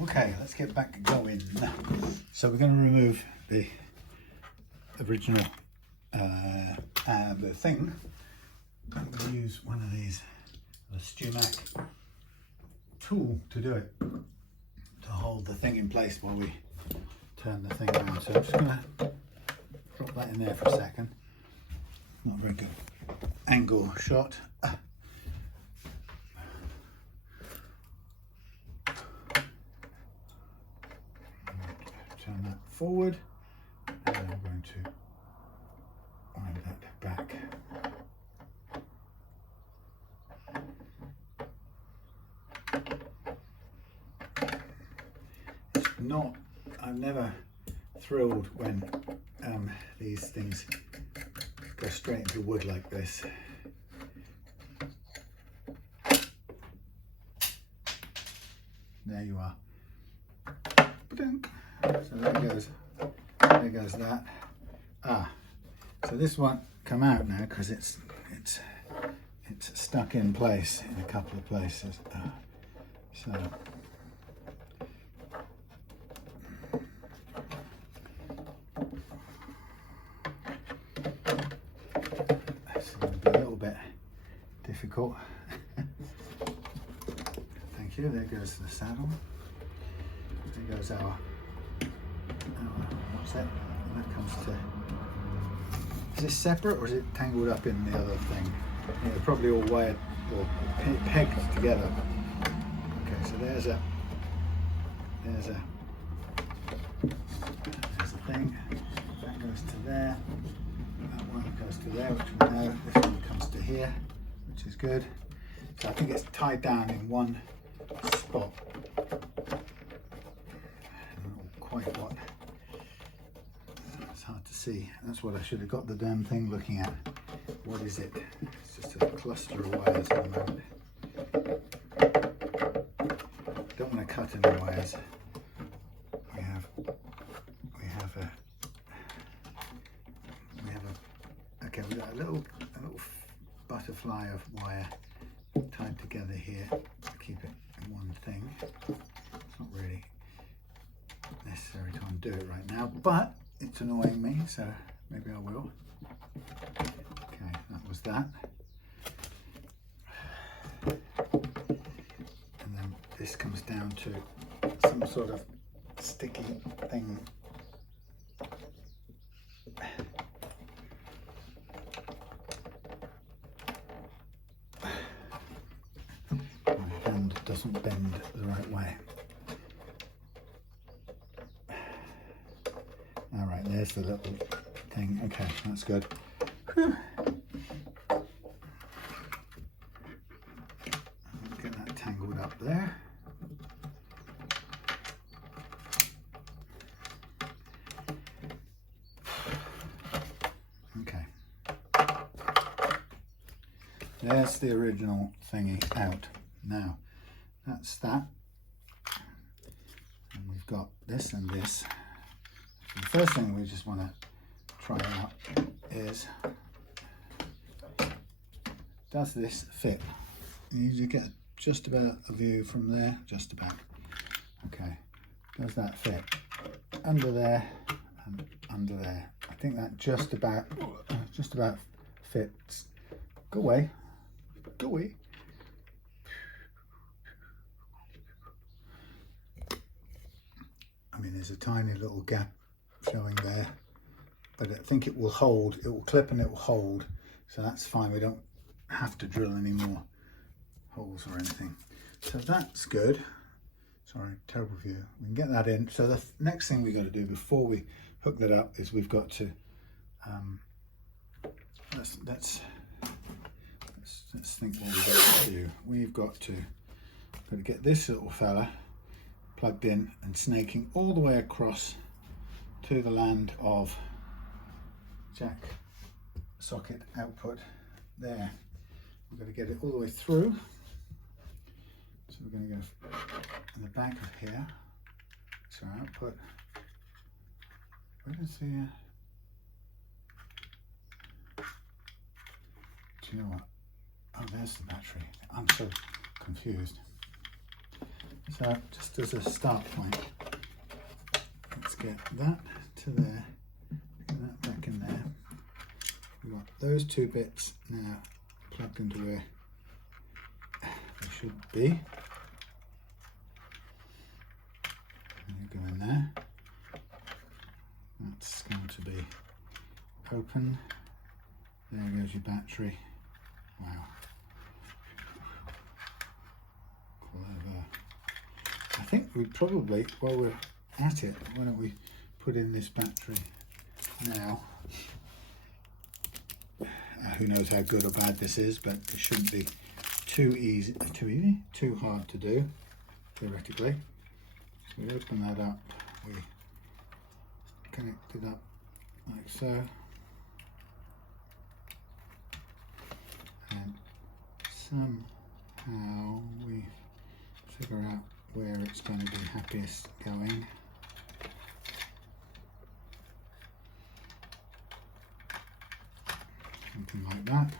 Okay, let's get back going. So we're going to remove the original the thing. I'm going to use one of these, the Stuart tool to do it, to hold the thing in place while we turn the thing around. So I'm just going to drop that in there for a second. Not a very good angle shot. Turn that forward, and I'm going to wind that back. It's not, I'm never thrilled when these things go straight into wood like this. There you are. So there goes that. So this won't come out now because it's stuck in place in a couple of places. So it's going to be a little bit difficult. Thank you. There goes the saddle. There goes our what's that? And that comes to. Is this separate or is it tangled up in the other thing? Yeah, they're probably all wired or pegged together. Okay, so there's a thing. That goes to there. That one goes to there, which we know. This one comes to here, which is good. So I think it's tied down in one spot. Quite what. It's hard to see. That's what I should have got the damn thing looking at. What is it? It's just a cluster of wires at the moment. Don't want to cut any wires. We have okay, we've got a little butterfly of wire tied together here to keep it in one thing. It's not really necessary to undo it right now, but it's annoying me, so maybe I will. Okay, that was that. And then this comes down to some sort of sticky thing. My hand doesn't bend the right way. All right, there's the little thing. Okay, that's good. Whew. Get that tangled up there. Okay. There's the original thingy out. Now, that's that. And we've got this and this. The first thing we just want to try out is, does this fit? You get just about a view from there, just about. Okay, does that fit? Under there and under there. I think that just about fits. Go away, go away. I mean, there's a tiny little gap showing there, but I think it will hold. It will clip and it will hold, so that's fine. We don't have to drill any more holes or anything, so that's good. Sorry, terrible view. We can get that in. So the next thing we've got to do before we hook that up is we've got to let's think what we've got to do. We've got to get this little fella plugged in and snaking all the way across to the land of jack socket output there. We're going to get it all the way through. So we're going to go in the back of here. So our output. Where is the? Do you know what? Oh, there's the battery. I'm so confused. So just as a start point, let's get that to there, get that back in there. We've got those two bits now plugged into where they should be. And you go in there. that's going to be open. There goes your battery. Wow. Clever. I think we probably, while we're at it, why don't we put in this battery now? Who knows how good or bad this is, but it shouldn't be too hard to do, theoretically. So we open that up, we connect it up like so, and somehow we figure out where it's going to be happiest going. Something like that.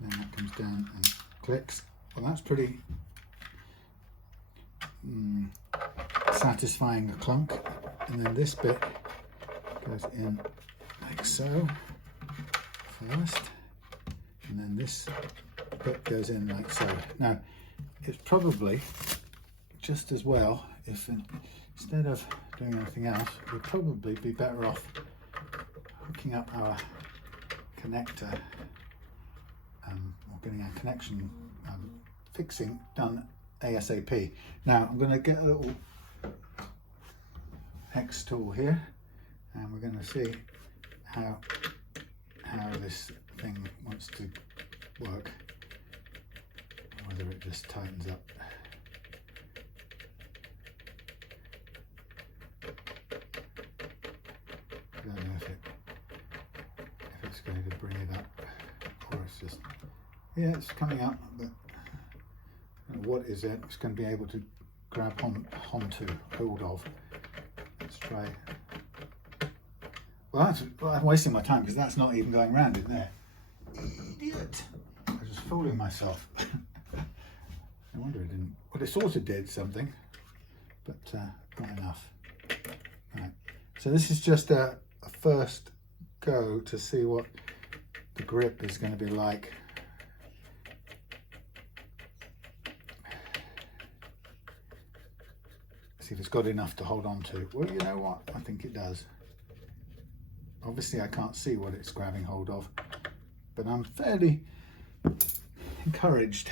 Then that comes down and clicks. Well, that's pretty satisfying a clunk. And then this bit goes in like so first, and then this bit goes in like so. Now, it's probably just as well if instead of doing anything else, we'd probably be better off hooking up our connector or getting our connection fixing done ASAP. Now I'm going to get a little hex tool here, and we're going to see how this thing wants to work, whether it just tightens up. I don't know if it's going to bring it up, or it's just, yeah, it's coming up, but what is it? It's going to be able to grab onto, hold of. Let's try. Well, I'm wasting my time because that's not even going round in there. Idiot! I was just fooling myself. I wonder it didn't. Well, it sort of did something, but not enough. Right. So this is just a first go to see what the grip is going to be like. See if it's got enough to hold on to. Well, you know what? I think it does. Obviously, I can't see what it's grabbing hold of, but I'm fairly encouraged.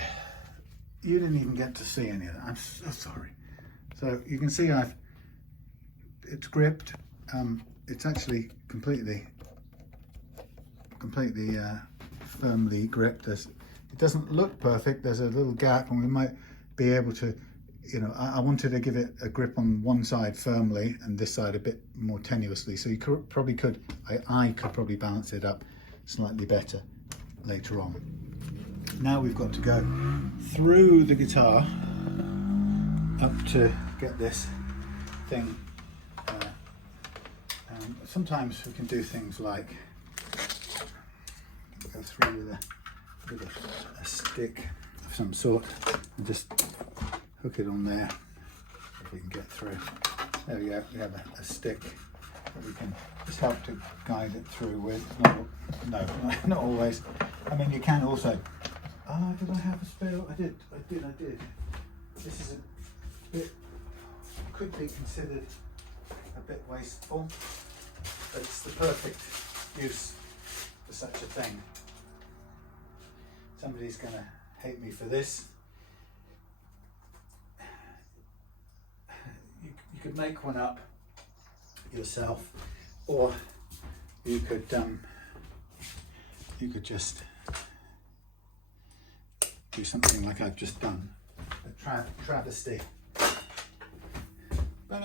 You didn't even get to see any of that. I'm so sorry. So you can see it's gripped. It's actually completely firmly gripped. It doesn't look perfect. There's a little gap, and we might be able to, you know, I wanted to give it a grip on one side firmly and this side a bit more tenuously. So you could probably I could probably balance it up slightly better later on. Now we've got to go through the guitar up to get this thing. Sometimes we can do things like go through with a stick of some sort and just hook it on there if we can get through. There we go, we have a stick that we can just help to guide it through with. No, not always. I mean, you can also, did I have a spare? I did. This is a bit, could be considered a bit wasteful, but it's the perfect use for such a thing. Somebody's gonna hate me for this. You could make one up yourself, or you could just do something like I've just done, a travesty. But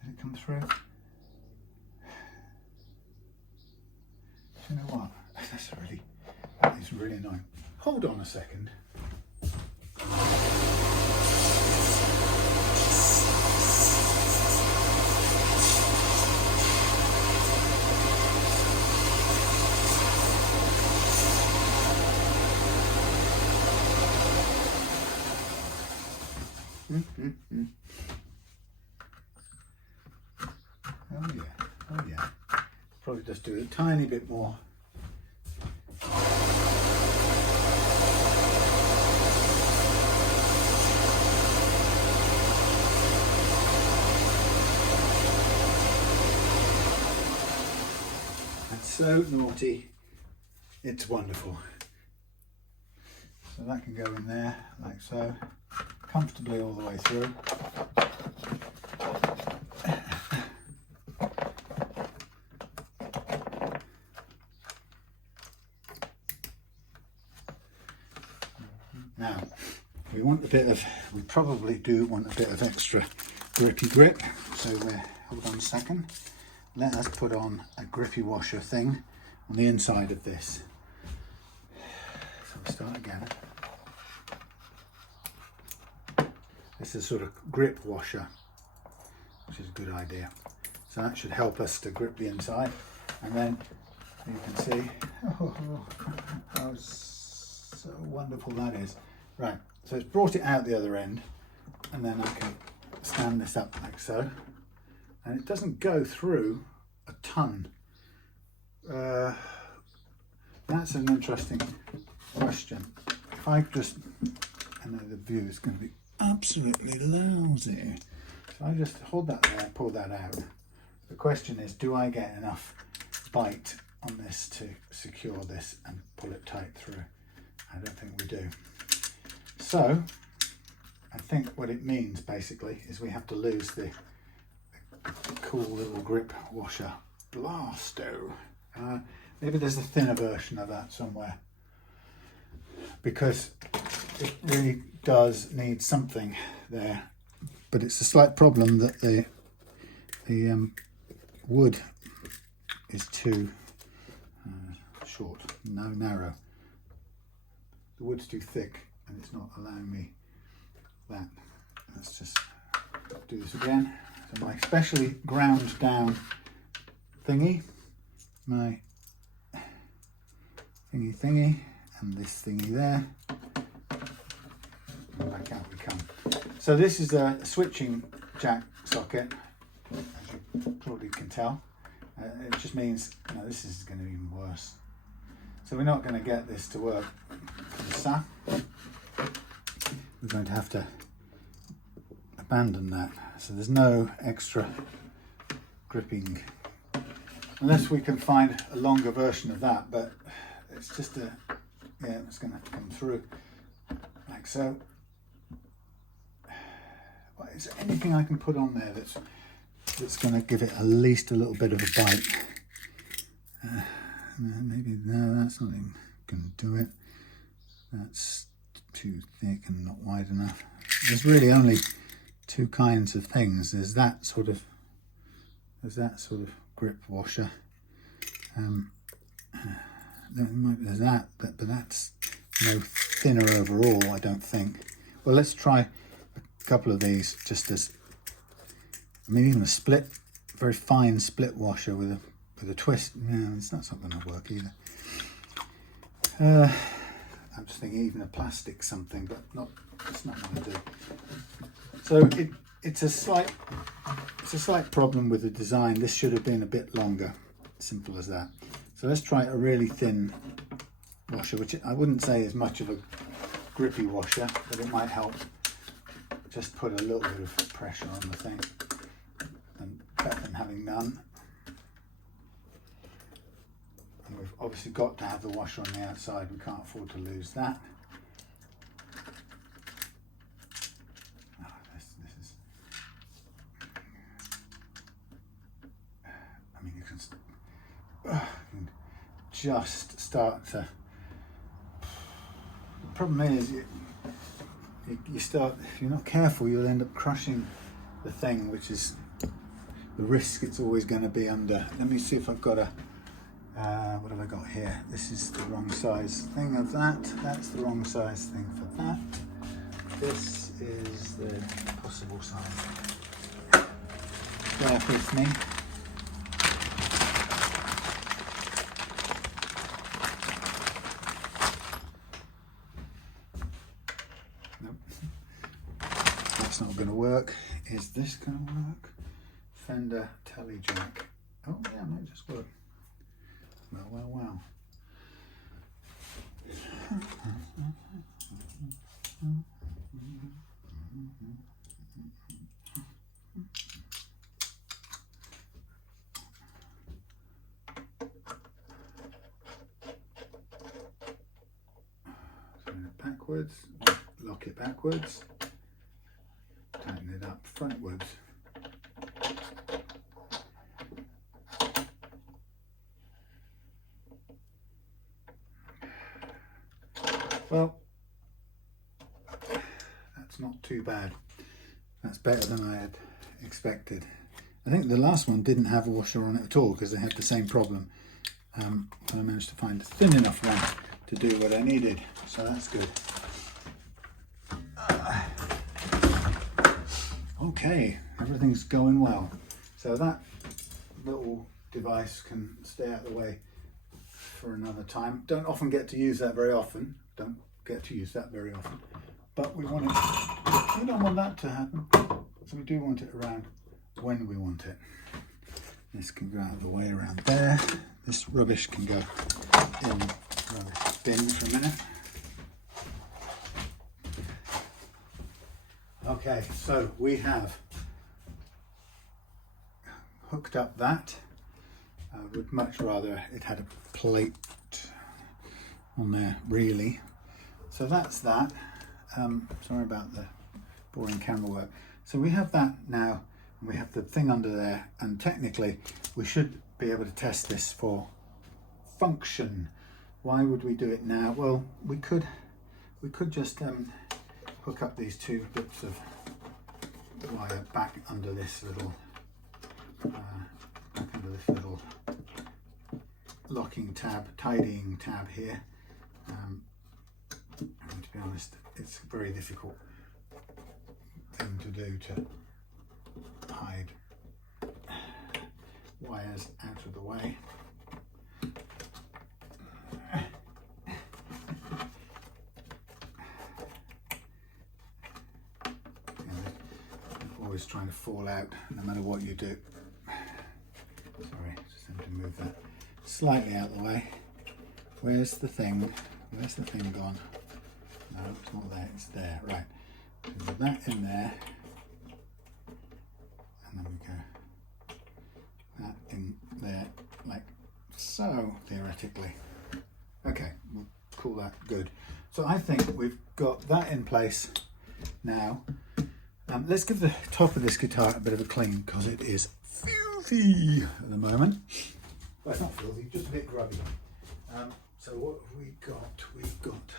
did it come through? You know what? That is really annoying. Hold on a second. Oh yeah. Probably just do a tiny bit more. so naughty, it's wonderful. So that can go in there like so, comfortably all the way through. Now, we probably do want a bit of extra grippy grip, so hold on a second. Let us put on a grippy washer thing on the inside of this. So we start again. This is sort of grip washer, which is a good idea. So that should help us to grip the inside. And then you can see, how so wonderful that is. Right, so it's brought it out the other end, and then I can stand this up like so. And it doesn't go through a ton. That's an interesting question. If I just, I know the view is going to be absolutely lousy. So I just hold that there, pull that out. The question is, do I get enough bite on this to secure this and pull it tight through? I don't think we do. So I think what it means basically is we have to lose the cool little grip washer blasto. Maybe there's a thinner version of that somewhere, because it really does need something there. But it's a slight problem that the wood is too short, narrow. The wood's too thick and it's not allowing me that. Let's just do this again. So my specially ground down thingy, my thingy, and this thingy there, and back out we come. So this is a switching jack socket, as you probably can tell. It just means, this is going to be even worse. So we're not going to get this to work from the start. We're going to have to abandon that. So there's no extra gripping, unless we can find a longer version of that, but it's just it's going to have to come through like so. Is there anything I can put on there that's going to give it at least a little bit of a bite? Maybe, no, that's not even going to do it. That's too thick and not wide enough. There's really only two kinds of things. There's that sort of grip washer. There's that, but that's no thinner overall, I don't think. Well, let's try a couple of these, just as, even a very fine split washer with a twist. No, it's not going to work either. I'm just thinking even a plastic something, but it's not going to do. So it's a slight problem with the design. This should have been a bit longer. Simple as that. So let's try a really thin washer, which I wouldn't say is much of a grippy washer, but it might help just put a little bit of pressure on the thing, and better than having none. And we've obviously got to have the washer on the outside. We can't afford to lose that. This is, you can just start to. The problem is, you start, if you're not careful, you'll end up crushing the thing, which is the risk it's always going to be under. Let me see if I've got what have I got here? This is the wrong size thing of that. That's the wrong size thing for that. This is the possible size. Bear with me. Not going to work. Is this going to work? Fender telly jack. Oh yeah, it might just work. Well. backwards, lock it backwards, tighten it up frontwards. Well, that's not too bad. That's better than I had expected. I think the last one didn't have a washer on it at all because they had the same problem. But I managed to find a thin enough one to do what I needed, so that's good. Okay, everything's going well. So that little device can stay out of the way for another time. Don't often get to use that very often. Don't get to use that very often. But we want it, we don't want that to happen. So we do want it around when we want it. This can go out of the way around there. This rubbish can go in the rubbish bin for a minute. Okay, so we have hooked up that. I would much rather it had a plate on there, really. So that's that. Sorry about the boring camera work. So we have that now, and we have the thing under there, and technically we should be able to test this for function. Why would we do it now? Well, we could just hook up these two bits of wire back under this little locking tab, tidying tab here. And to be honest, it's a very difficult thing to do, to hide wires out of the way. Always trying to fall out no matter what you do. Sorry, just have to move that slightly out of the way. Where's the thing? Where's the thing gone? No, it's not there, it's there. Right. So put that in there. And then we go that in there like so, theoretically. Okay, we'll call that good. So I think we've got that in place now. Let's give the top of this guitar a bit of a clean because it is filthy at the moment. Well, it's not filthy, just a bit grubby. So what have we got? We've got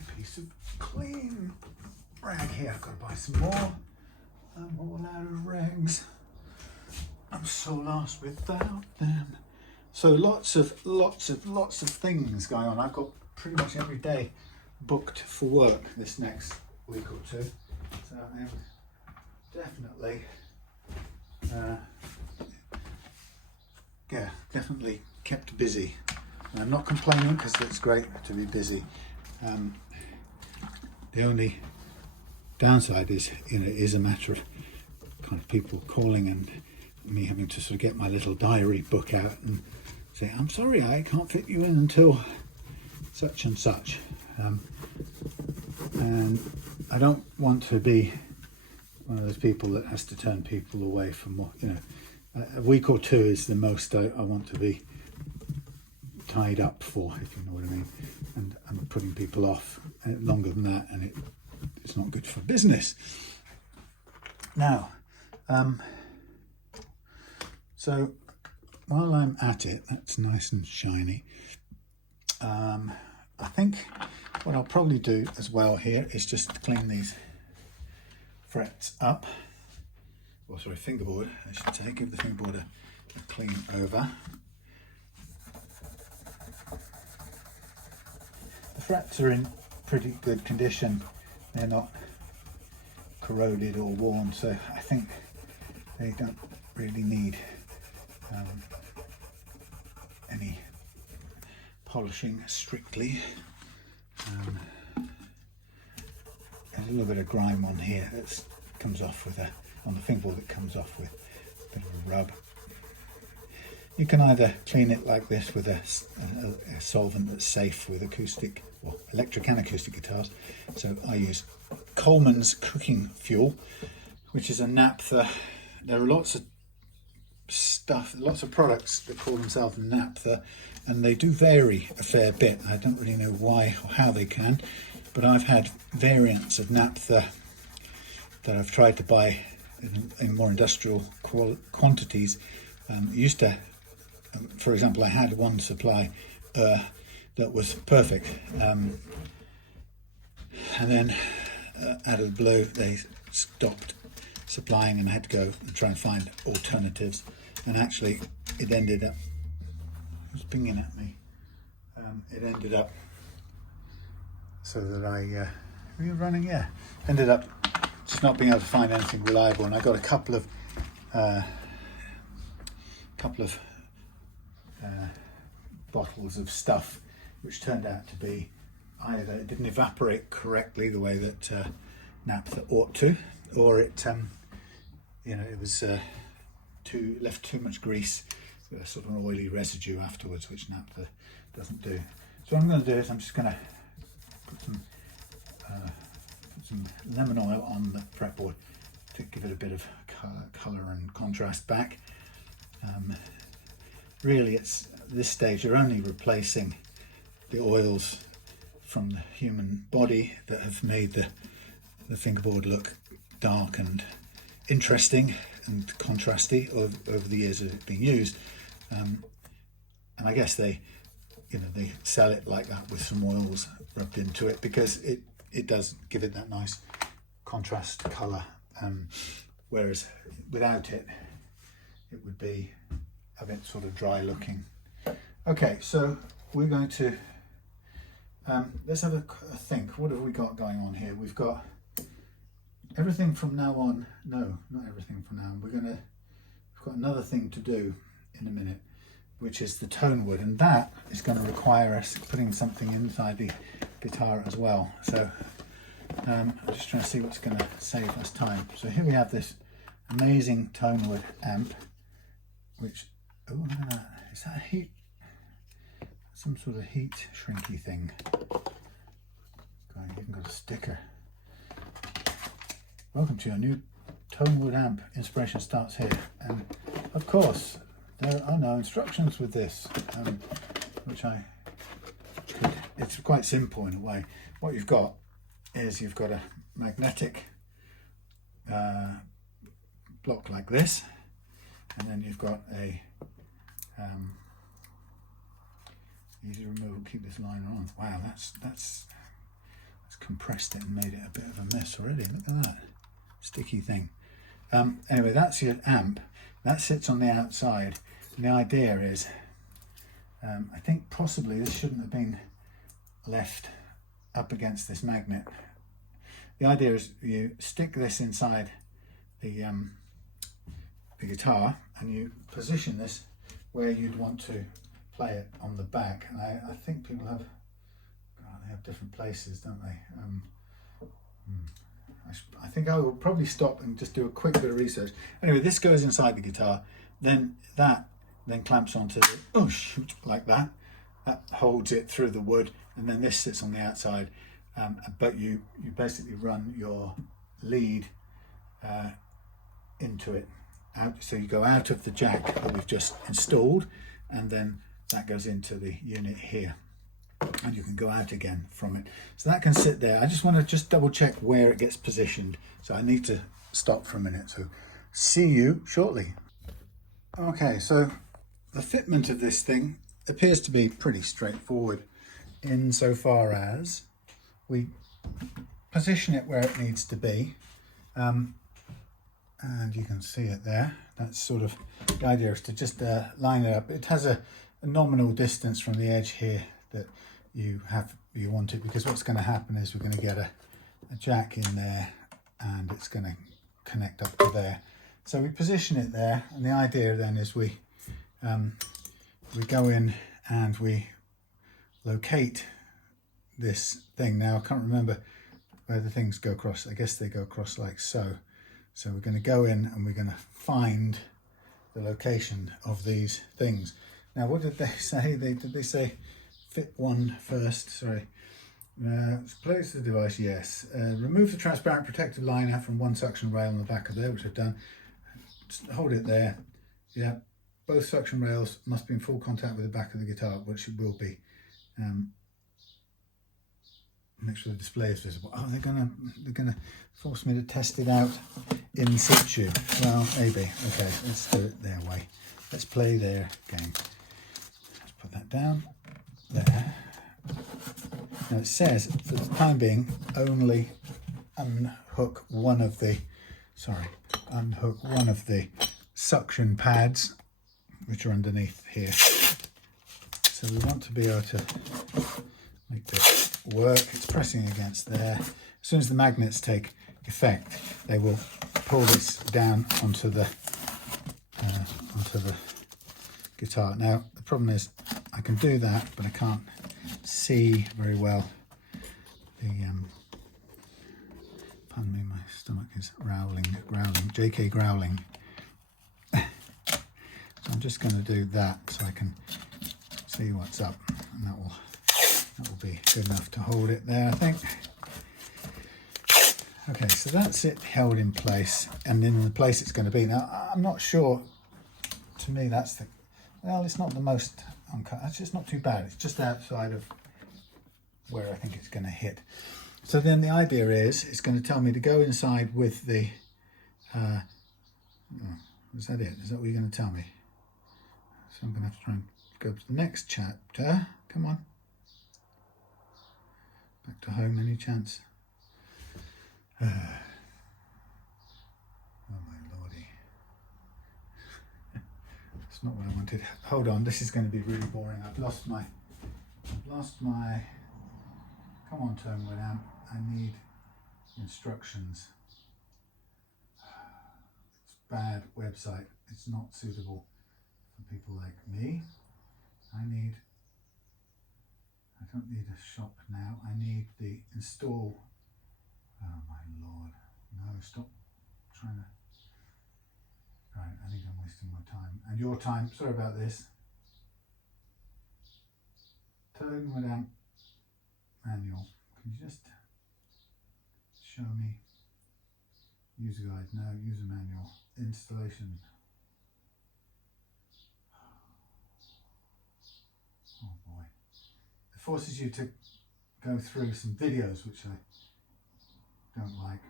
a piece of clean rag here. I've got to buy some more. I'm all out of rags. I'm so lost without them. So lots of things going on. I've got pretty much every day booked for work this next week or two. So I am definitely kept busy. And I'm not complaining because it's great to be busy. The only downside is, it is a matter of kind of people calling and me having to sort of get my little diary book out and say, I'm sorry, I can't fit you in until such and such. And I don't want to be one of those people that has to turn people away from what, a week or two is the most I want to be tied up for, if you know what I mean. And I'm putting people off longer than that, and it's not good for business. Now, so while I'm at it, that's nice and shiny. I think what I'll probably do as well here is just clean these frets up. Or sorry, fingerboard, I should say. Give the fingerboard a clean over. The frets are in pretty good condition. They're not corroded or worn, so I think they don't really need any polishing strictly. There's a little bit of grime on here that comes off with on the fingerboard, that comes off with a bit of a rub. You can either clean it like this with a solvent that's safe with acoustic, well, electric and acoustic guitars. So I use Coleman's cooking fuel, which is a naphtha. There are lots of stuff, lots of products that call themselves naphtha, and they do vary a fair bit. I don't really know why or how they can, but I've had variants of naphtha that I've tried to buy in more industrial quantities. Used to, for example, I had one supply that was perfect, and then out of the blue they stopped supplying, and I had to go and try and find alternatives. And actually, it ended up, it was pinging at me. It ended up so that I, were you running? Yeah. Ended up just not being able to find anything reliable, and I got a couple of bottles of stuff which turned out to be either it didn't evaporate correctly the way that naphtha ought to, or it it was left too much grease, sort of an oily residue afterwards, which naphtha doesn't do. So what I'm going to do is I'm just going to put some lemon oil on the fretboard to give it a bit of colour and contrast back. Really, it's at this stage you're only replacing the oils from the human body that have made the fingerboard look dark and interesting and contrasty over the years of it being used, and I guess they sell it like that with some oils rubbed into it, because it does give it that nice contrast colour, whereas without it would be a bit sort of dry looking. Okay, so we're going to let's have a think. What have we got going on here? We've got everything from now on. No, not everything from now on. We've got another thing to do in a minute, which is the Tonewood, and that is going to require us putting something inside the guitar as well. So I'm just trying to see what's going to save us time. So here we have this amazing Tonewood amp, which, oh, look at that. Is that a heat? Some sort of heat shrinky thing. God, you've even got a sticker. Welcome to your new Tonewood amp. Inspiration starts here. And of course, there are no instructions with this, which it's quite simple in a way. What you've got is you've got a magnetic block like this, and then you've got a easy to remove. Keep this liner on. Wow, that's compressed it and made it a bit of a mess already. Look at that sticky thing. Anyway, that's your amp. That sits on the outside, and the idea is, I think possibly this shouldn't have been left up against this magnet. The idea is you stick this inside the guitar, and you position this where you'd want to play it on the back. And I think people have, they have different places, don't they? I think I will probably stop and just do a quick bit of research. Anyway, this goes inside the guitar, then that clamps onto the, oh shoot, like that. That holds it through the wood, and then this sits on the outside. But you basically run your lead into it. So you go out of the jack that we've just installed, and then that goes into the unit here, and you can go out again from it. So that can sit there. I just want to double check where it gets positioned. So I need to stop for a minute. So see you shortly. Okay, so the fitment of this thing appears to be pretty straightforward insofar as we position it where it needs to be. And you can see it there. That's sort of the idea, is to just line it up. It has a nominal distance from the edge here that you want it, because what's going to happen is we're going to get a jack in there, and it's going to connect up to there. So we position it there, and the idea then is we go in and we locate this thing. Now I can't remember where the things go across. I guess they go across like so. So we're going to go in and we're going to find the location of these things. Now, what did they say? Did they say fit one first? Sorry. Place the device, yes. Remove the transparent protective liner from one suction rail on the back of there, which I've done. Just hold it there. Yeah. both suction rails must be in full contact with the back of the guitar, which it will be. Make sure the display is visible. Oh, they're gonna force me to test it out in situ. Well, maybe. Okay, let's do it their way. Let's play their game. Let's put that down there. Now it says, for the time being, only unhook one of the suction pads, which are underneath here. So we want to be able to make this work. It's pressing against there. As soon as the magnets take effect, they will pull this down onto the guitar. Now the problem is I can do that, but I can't see very well the pardon me, my stomach is growling, JK growling. So I'm just going to do that so I can see what's up, and that will be good enough to hold it there, I think. Okay, so that's it held in place, and in the place it's going to be. Now, I'm not sure, to me that's the, well, it's not the most uncut, it's just not too bad. It's just outside of where I think it's going to hit. So then the idea is, it's going to tell me to go inside with the, is that it? Is that what you're going to tell me? So I'm going to have to try and go to the next chapter. Come on. Back to home, any chance? Oh my lordy. That's not what I wanted. Hold on, this is going to be really boring. I've lost my, come on Tonewood amp, I need instructions. It's a bad website, it's not suitable for people like me. I don't need a shop now, I need the install. Oh my lord, no, stop trying to, right, I think I'm wasting my time and your time, sorry about this. Tonewood amp manual, can you just show me, user guide, no, user manual, installation. Oh boy, it forces you to go through some videos which I don't like.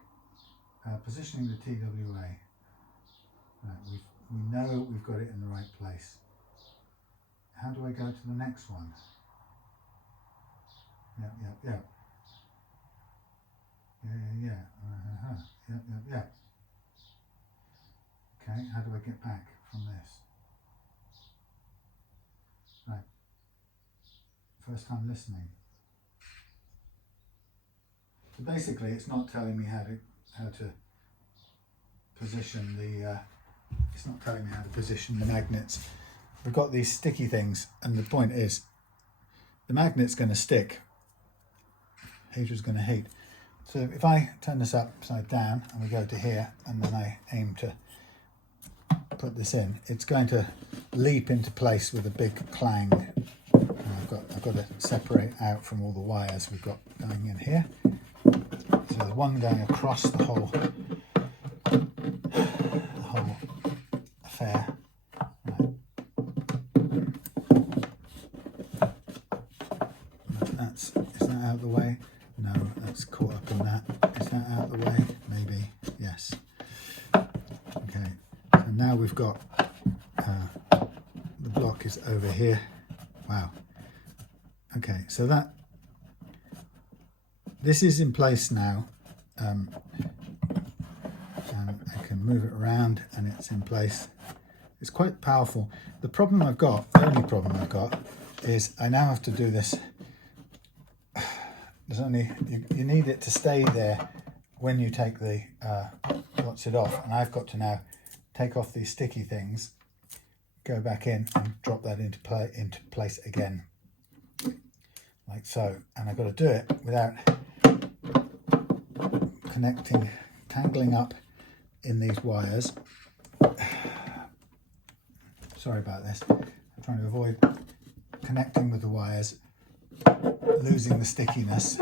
Positioning the TWA. Right, we know we've got it in the right place. How do I go to the next one? Yeah. Yeah. Okay, how do I get back from this? Right. First time listening. So basically, it's not telling me how to position the. It's not telling me how to position the magnets. We've got these sticky things, and the point is, the magnet's going to stick. Heater's going to heat. So if I turn this upside down and we go to here, and then I aim to put this in, it's going to leap into place with a big clang. And I've got to separate out from all the wires we've got going in here. So there's one going across the whole affair. Right. Is that out of the way? No, that's caught up in that. Is that out of the way? Maybe. Yes. Okay. So now we've got the block is over here. Wow. Okay. So this is in place now. And I can move it around, and it's in place. It's quite powerful. The problem I've got, the only problem I've got, is I now have to do this. There's only, you need it to stay there when you take the what's it off, and I've got to now take off these sticky things, go back in and drop that into place again, like so. And I've got to do it without tangling up in these wires. Sorry about this. I'm trying to avoid connecting with the wires, losing the stickiness.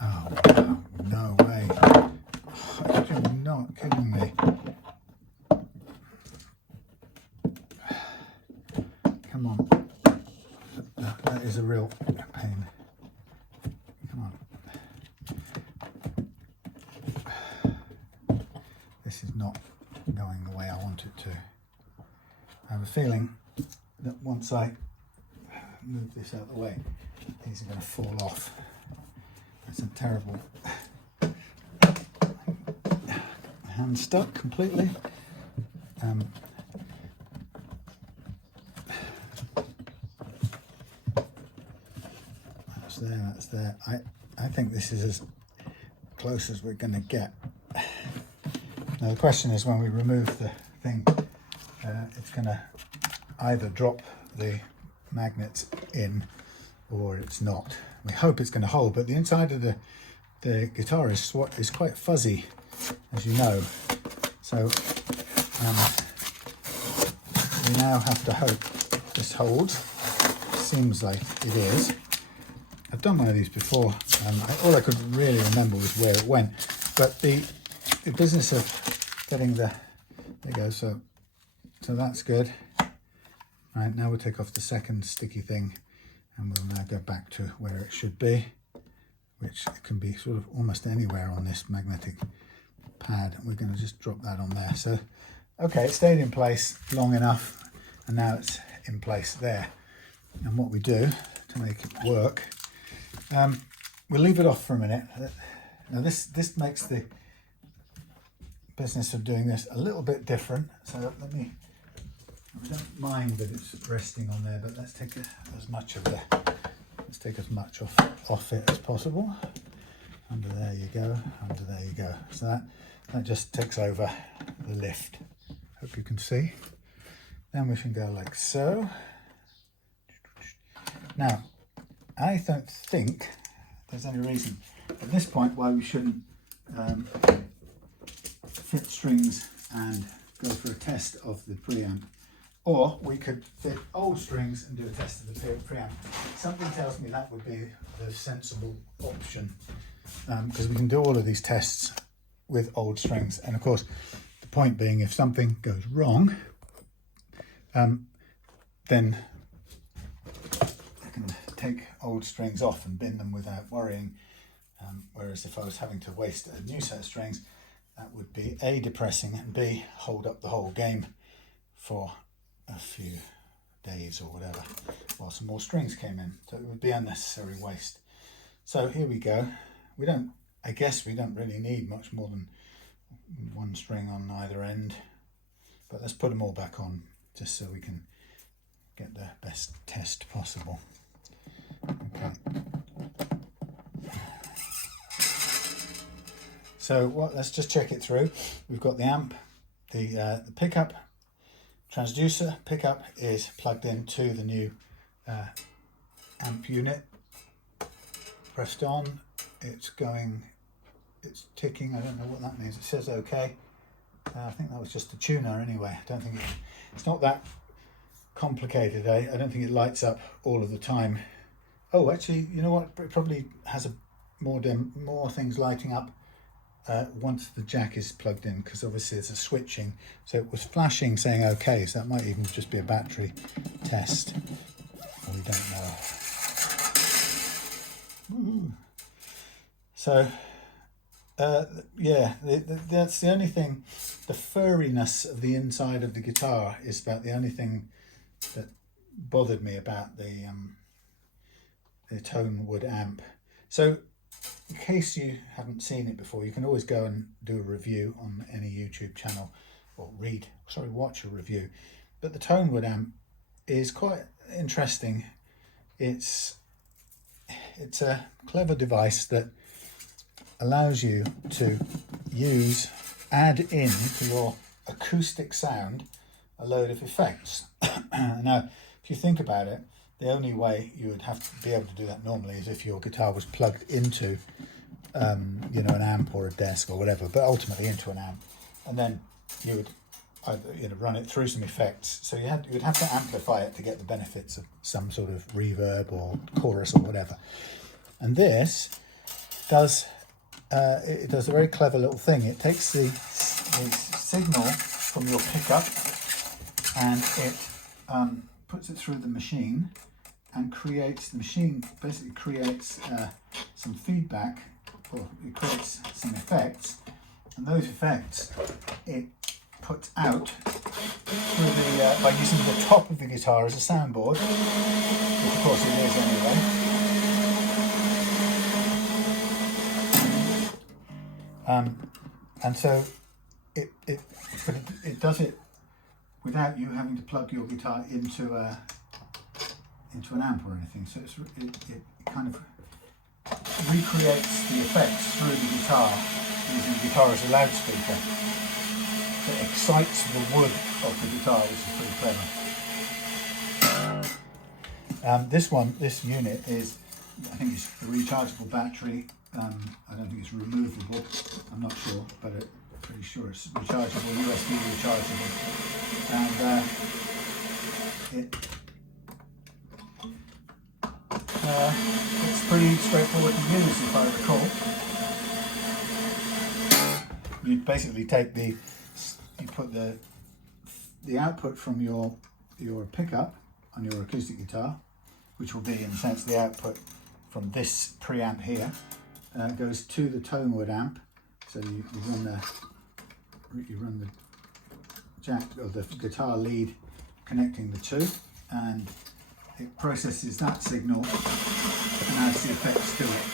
Oh no way. not kidding me. Come on. That is a real pain. Come on. This is not going the way I want it to. I have a feeling that once I move this out of the way, these are going to fall off. That's a terrible hand stuck completely. That's there. I think this is as close as we're going to get. Now the question is, when we remove the thing, it's going to either drop the magnets in or it's not. We hope it's going to hold, but the inside of the guitar is quite fuzzy, as you know. So we now have to hope this holds. Seems like it is. I've done one of these before. All I could really remember was where it went, but the business of getting there you go. So that's good. Right, now we'll take off the second sticky thing, and we'll now go back to where it should be, which can be sort of almost anywhere on this magnetic pad. We're going to just drop that on there. So okay, it stayed in place long enough, and now it's in place there. And what we do to make it work, we'll leave it off for a minute. Now this makes the business of doing this a little bit different. So I don't mind that it's resting on there, but let's take as much off it as possible. Under there you go, under there you go. So that just takes over the lift. Hope you can see. Then we can go like so. Now, I don't think there's any reason at this point why we shouldn't fit strings and go for a test of the preamp. Or we could fit old strings and do a test of the preamp. Something tells me that would be the sensible option, because we can do all of these tests with old strings. And of course, the point being, if something goes wrong, then I can take old strings off and bin them without worrying. Whereas if I was having to waste a new set of strings, that would be A, depressing, and B, hold up the whole game for a few days or whatever while some more strings came in. So it would be unnecessary waste. So here we go. I guess we don't really need much more than one string on either end, but let's put them all back on just so we can get the best test possible. Okay. So let's just check it through. We've got the amp, the pickup, transducer. Pickup is plugged into the new amp unit. Pressed on, it's ticking. I don't know what that means. It says okay. I think that was just a tuner anyway. I don't think it's not that complicated. I don't think it lights up all of the time. Oh, actually, you know what? It probably has more things lighting up once the jack is plugged in, because obviously it's a switching. So it was flashing saying okay, so that might even just be a battery test. We don't know. Ooh. So yeah, that's the only thing. The furriness of the inside of the guitar is about the only thing that bothered me about the Tonewood amp. So in case you haven't seen it before, you can always go and do a review on any YouTube channel, or watch a review. But the Tonewood amp is quite interesting. It's a clever device that allows you to add in to your acoustic sound a load of effects. Now, if you think about it, the only way you would have to be able to do that normally is if your guitar was plugged into an amp or a desk or whatever, but ultimately into an amp, and then you would either run it through some effects. So you would have to amplify it to get the benefits of some sort of reverb or chorus or whatever. And this does it does a very clever little thing. It takes the signal from your pickup and it puts it through the machine and creates, the machine basically creates some feedback, or it creates some effects, and those effects it puts out through the, by using the top of the guitar as a soundboard, which of course it is anyway. And so it does it without you having to plug your guitar into an amp or anything. So it kind of recreates the effects through the guitar, using the guitar as a loudspeaker. It excites the wood of the guitar, which is pretty clever. This unit is, I think it's a rechargeable battery. I don't think it's removable, I'm not sure, but I'm pretty sure it's rechargeable, USB rechargeable. And it's pretty straightforward to use, if I recall. You basically take you put the output from your pickup on your acoustic guitar, which will be in a sense the output from this preamp here, goes to the Tonewood amp. So you run the jack or the guitar lead connecting the two, and it processes that signal and adds the effects to it,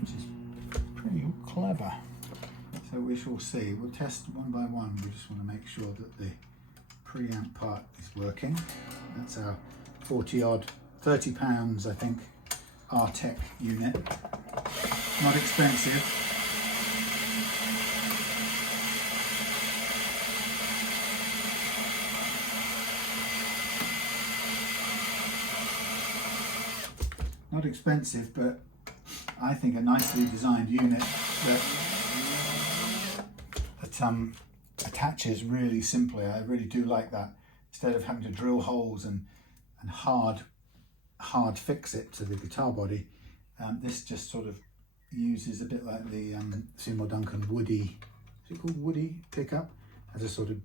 which is pretty clever. So we shall see. We'll test one by one. We just want to make sure that the preamp part is working. That's our 30 pounds, I think, Artec unit. Not expensive. Not expensive, but I think a nicely designed unit that attaches really simply. I really do like that. Instead of having to drill holes and hard fix it to the guitar body, this just sort of uses a bit like the Seymour Duncan Woody, is it called Woody pickup? Has a sort of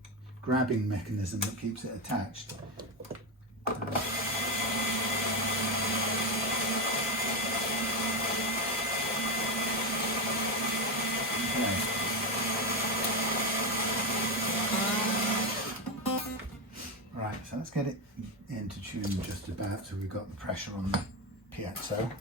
grabbing mechanism that keeps it attached. Right, so let's get it into tune just about, so we've got the pressure on the piezo.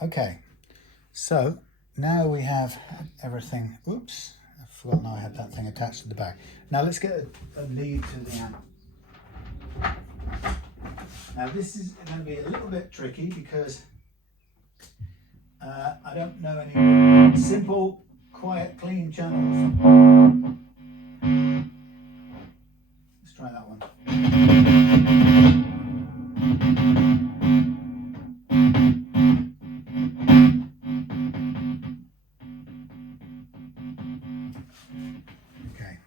Okay, so now we have everything. Oops, I've forgotten I had that thing attached to the back. Now let's get a lead to the amp. Now this is going to be a little bit tricky because I don't know any simple, quiet, clean channels. Let's try that one.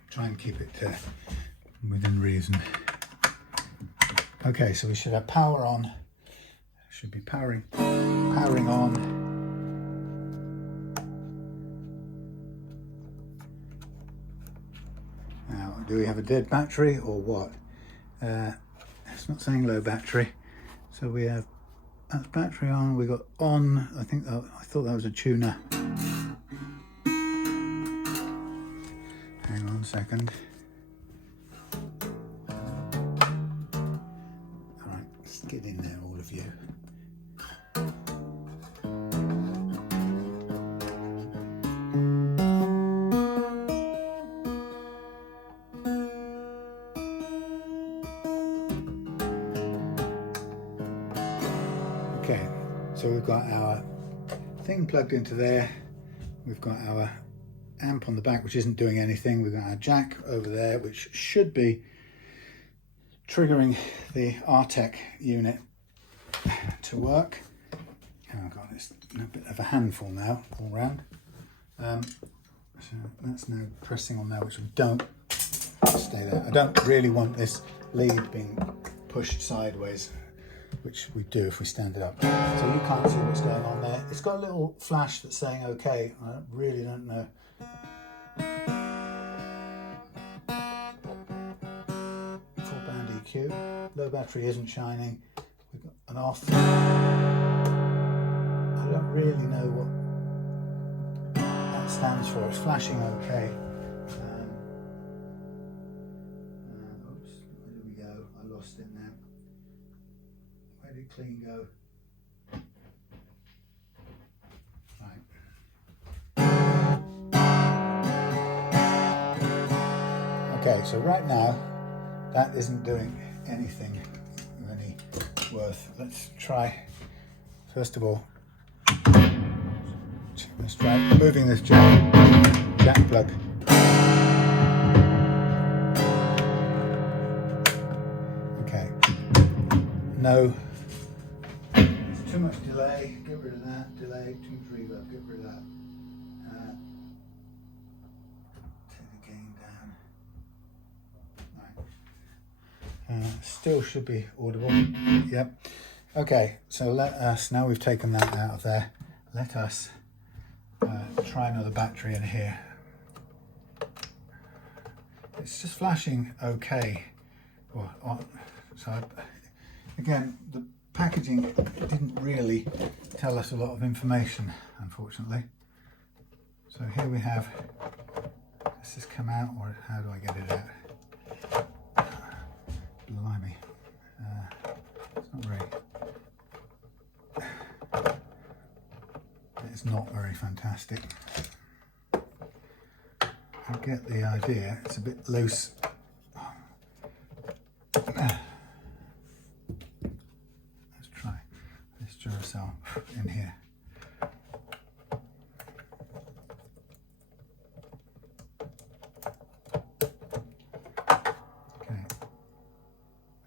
Try and keep it within reason. Okay, so we should have power on. Should be powering on. Now, do we have a dead battery or what? It's not saying low battery. So we have battery on. We got on. I thought that was a tuner. Hang on a second. Get in there, all of you. Okay, so we've got our thing plugged into there. We've got our amp on the back, which isn't doing anything. We've got our jack over there, which should be triggering the Artec unit to work. Oh God, it's a bit of a handful now all round. So that's now pressing on there, which we don't stay there. I don't really want this lead being pushed sideways, which we do if we stand it up. So you can't see what's going on there. It's got a little flash that's saying okay. I really don't know. Full band EQ. Low battery isn't shining. We've got an off. I don't really know what that stands for. It's flashing okay. Oops, where did we go? I lost it now. Where did clean go? Right. Okay, so right now that isn't doing anything of any worth. Let's try, first of all, let's try removing this jack plug. Okay, no, there's too much delay, get rid of that, delay, too much reverb, get rid of that. Take the gain down. Right. Still should be audible. Yep. Okay, so let us, now we've taken that out of there, let us try another battery in here. It's just flashing okay. So again, the packaging didn't really tell us a lot of information, unfortunately. So here we have, does this come out, or how do I get it out? Blimey. It's not very, it's not very fantastic. I get the idea, it's a bit loose. Let's try this Duracell in here. Okay,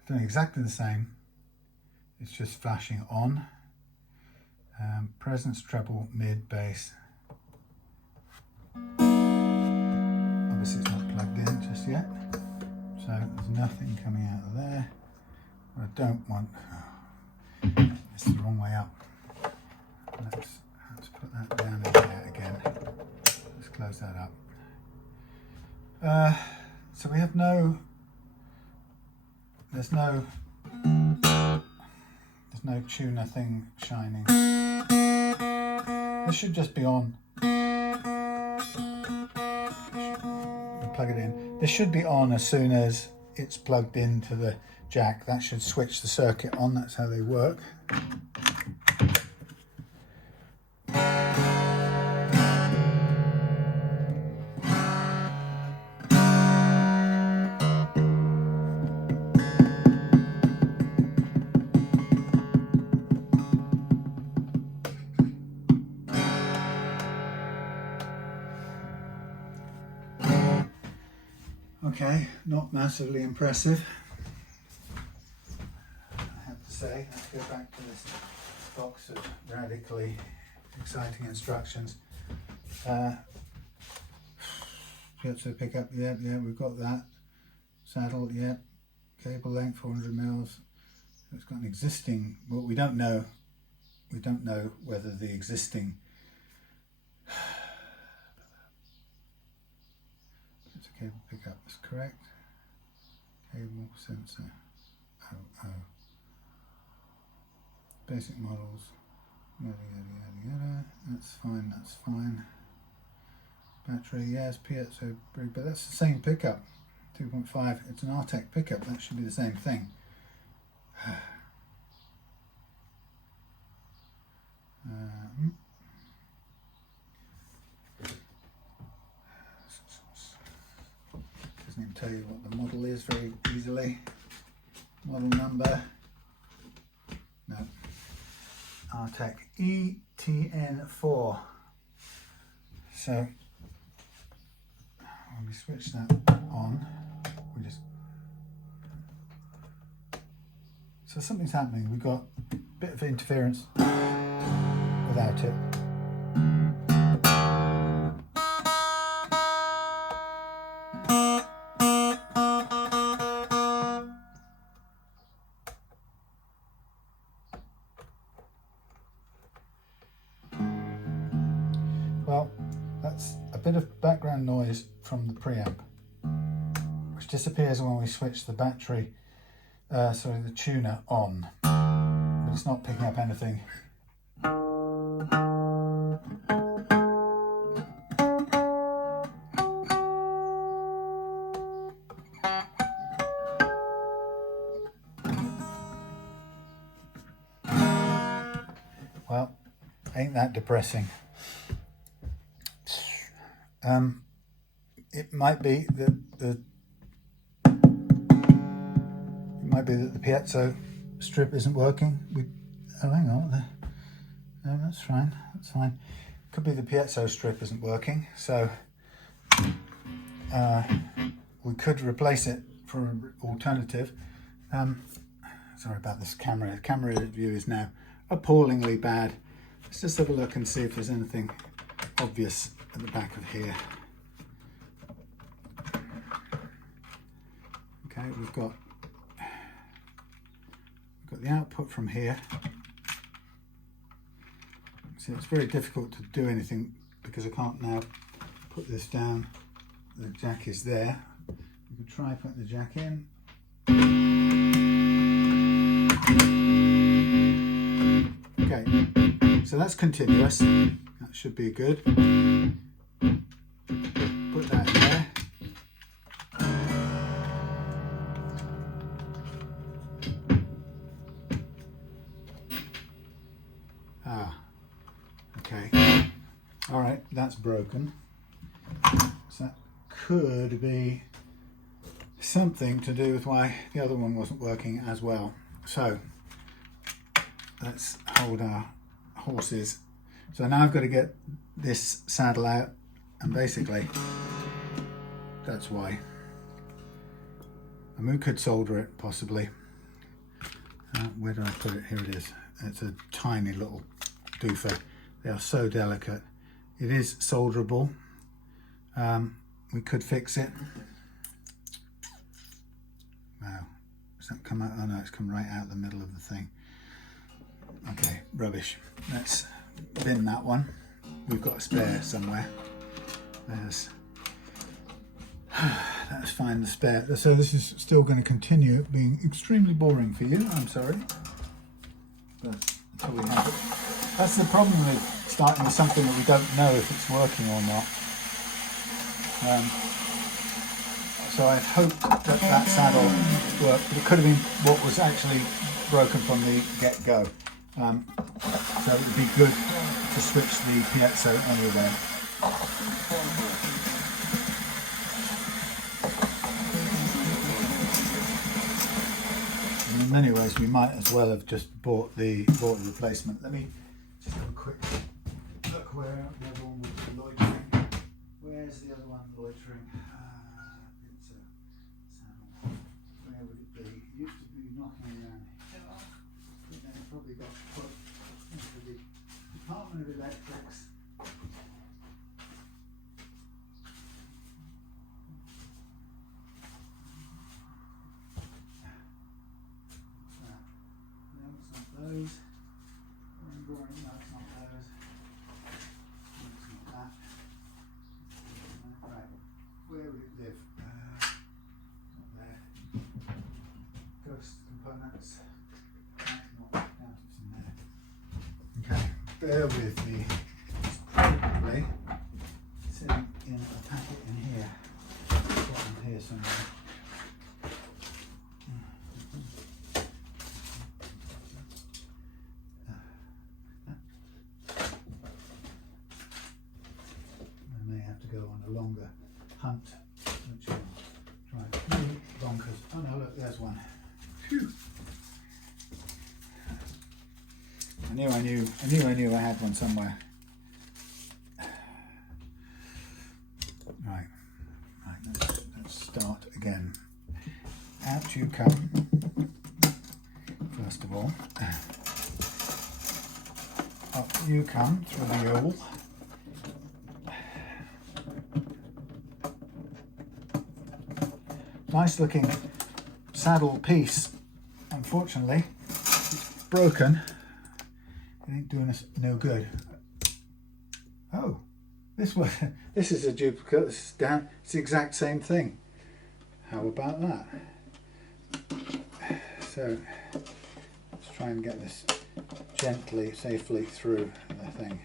doing exactly the same. It's just flashing on. Presence, treble, mid, bass. Obviously it's not plugged in just yet, so there's nothing coming out of there. What I don't want, it's the wrong way up. Let's put that down in there again. Let's close that up. So we have there's no tuner thing shining. This should just be on. We'll plug it in. This should be on as soon as it's plugged into the jack. That should switch the circuit on. That's how they work. Okay, not massively impressive, I have to say. Let's go back to this box of radically exciting instructions. Piezo pickup, yeah, we've got that. Saddle, yeah. Cable length, 400 mils. It's got an existing, well, we don't know whether the existing cable pickup is correct. Cable sensor. Oh. Basic models. Yada yada yada yada. That's fine. Battery, yes, piezo, but that's the same pickup. 2.5. It's an Artec pickup. That should be the same thing. tell you what the model is very easily. Model number, no, Artec ETN4. So when we switch that on, we just, so something's happening. We've got a bit of interference without it. Well, that's a bit of background noise from the preamp, which disappears when we switch the battery, the tuner on, but it's not picking up anything. Well, ain't that depressing? It might be that the piezo strip isn't working. Oh, hang on. No, that's fine. That's fine. Could be the piezo strip isn't working. So we could replace it for an alternative. Sorry about this camera. The camera view is now appallingly bad. Let's just have a look and see if there's anything obvious at the back of here. Okay, we've got the output from here. See, it's very difficult to do anything because I can't now put this down. The jack is there. We could try putting the jack in. Okay, so that's continuous. That should be good. Put that there. Okay. All right, that's broken. So that could be something to do with why the other one wasn't working as well. So let's hold our horses. So now I've got to get this saddle out, and basically that's why. And we could solder it possibly. Where did I put it? Here it is. It's a tiny little doofer. They are so delicate. It is solderable. We could fix it. Wow, does that come out? Oh no, it's come right out the middle of the thing. Okay, rubbish. Let's bin that one. We've got a spare somewhere. Let's find the spare. So this is still going to continue being extremely boring for you. I'm sorry, but until we have it. That's the problem with starting with something that we don't know if it's working or not. So I hope that that saddle worked, but it could have been what was actually broken from the get-go. So it would be good to switch the piezo anyway. And in many ways, we might as well have just bought the replacement. Let me just have a quick look where the other one would be loitering. Where's the other one loitering? It's a sound. Where would it be? It used to be knocking around here. I think they probably got put into the Department of Electrics. No, it's not those. Boring, no, it's not those. It's not that. Right, where would it live? Not there. Ghost components. Not out, it's in there. Okay, bear with me. It's probably sitting in a packet in here. Bottom here somewhere. I may have to go on a longer hunt, which I'll try. look, there's one. Phew. I knew I had one somewhere. Right, let's start again. Out you come, first of all. Up you come through the yawl. Nice looking saddle piece. Unfortunately, it's broken. It ain't doing us no good. Oh, this is a duplicate. This is down. It's the exact same thing. How about that? So let's try and get this gently, safely through the thing.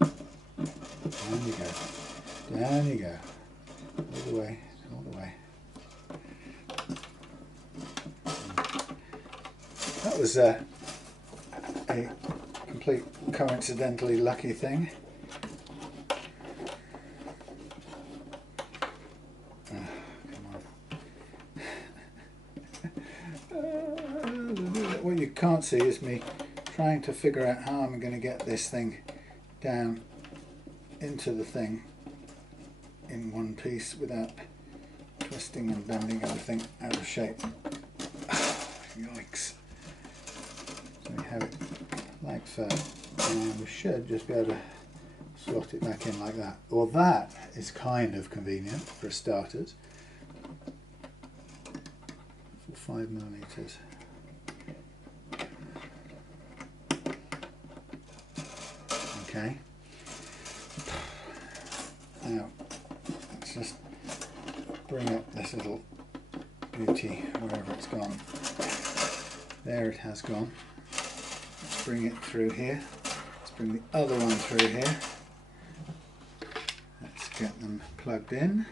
Down you go. Down you go. All the way, all the way. That was a complete coincidentally lucky thing. What you can't see is me trying to figure out how I'm going to get this thing down into the thing in one piece without twisting and bending everything out of shape. Yikes. So we have it like so, and we should just be able to slot it back in like that. Well, that is kind of convenient for starters. For 5mm. Okay. Now, let's just bring up this little beauty wherever it's gone. There it has gone. Let's bring it through here. Let's bring the other one through here. Let's get them plugged in.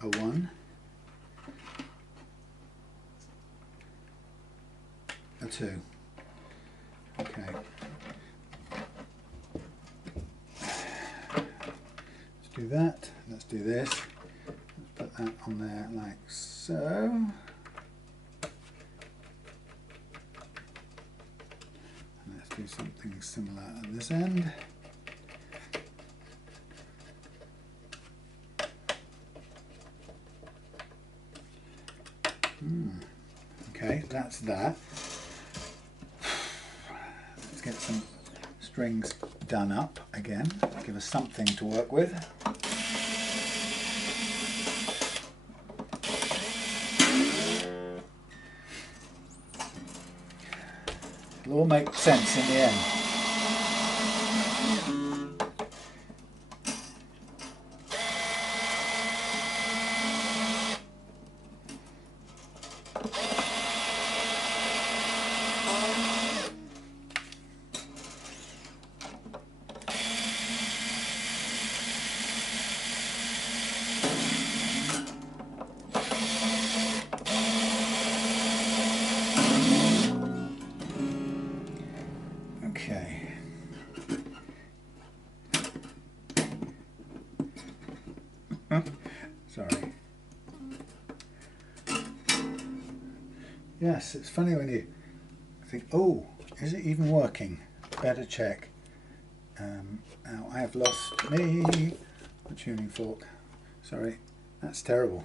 A 1. A 2. Okay. Do that. Let's do this. Let's put that on there like so. And let's do something similar at this end. Okay, that's that. Let's get some strings done up again. Give us something to work with. It'll all make sense in the end. Sorry. Yes, it's funny when you think, oh, is it even working? Better check. Now I have lost a tuning fork. Sorry, that's terrible.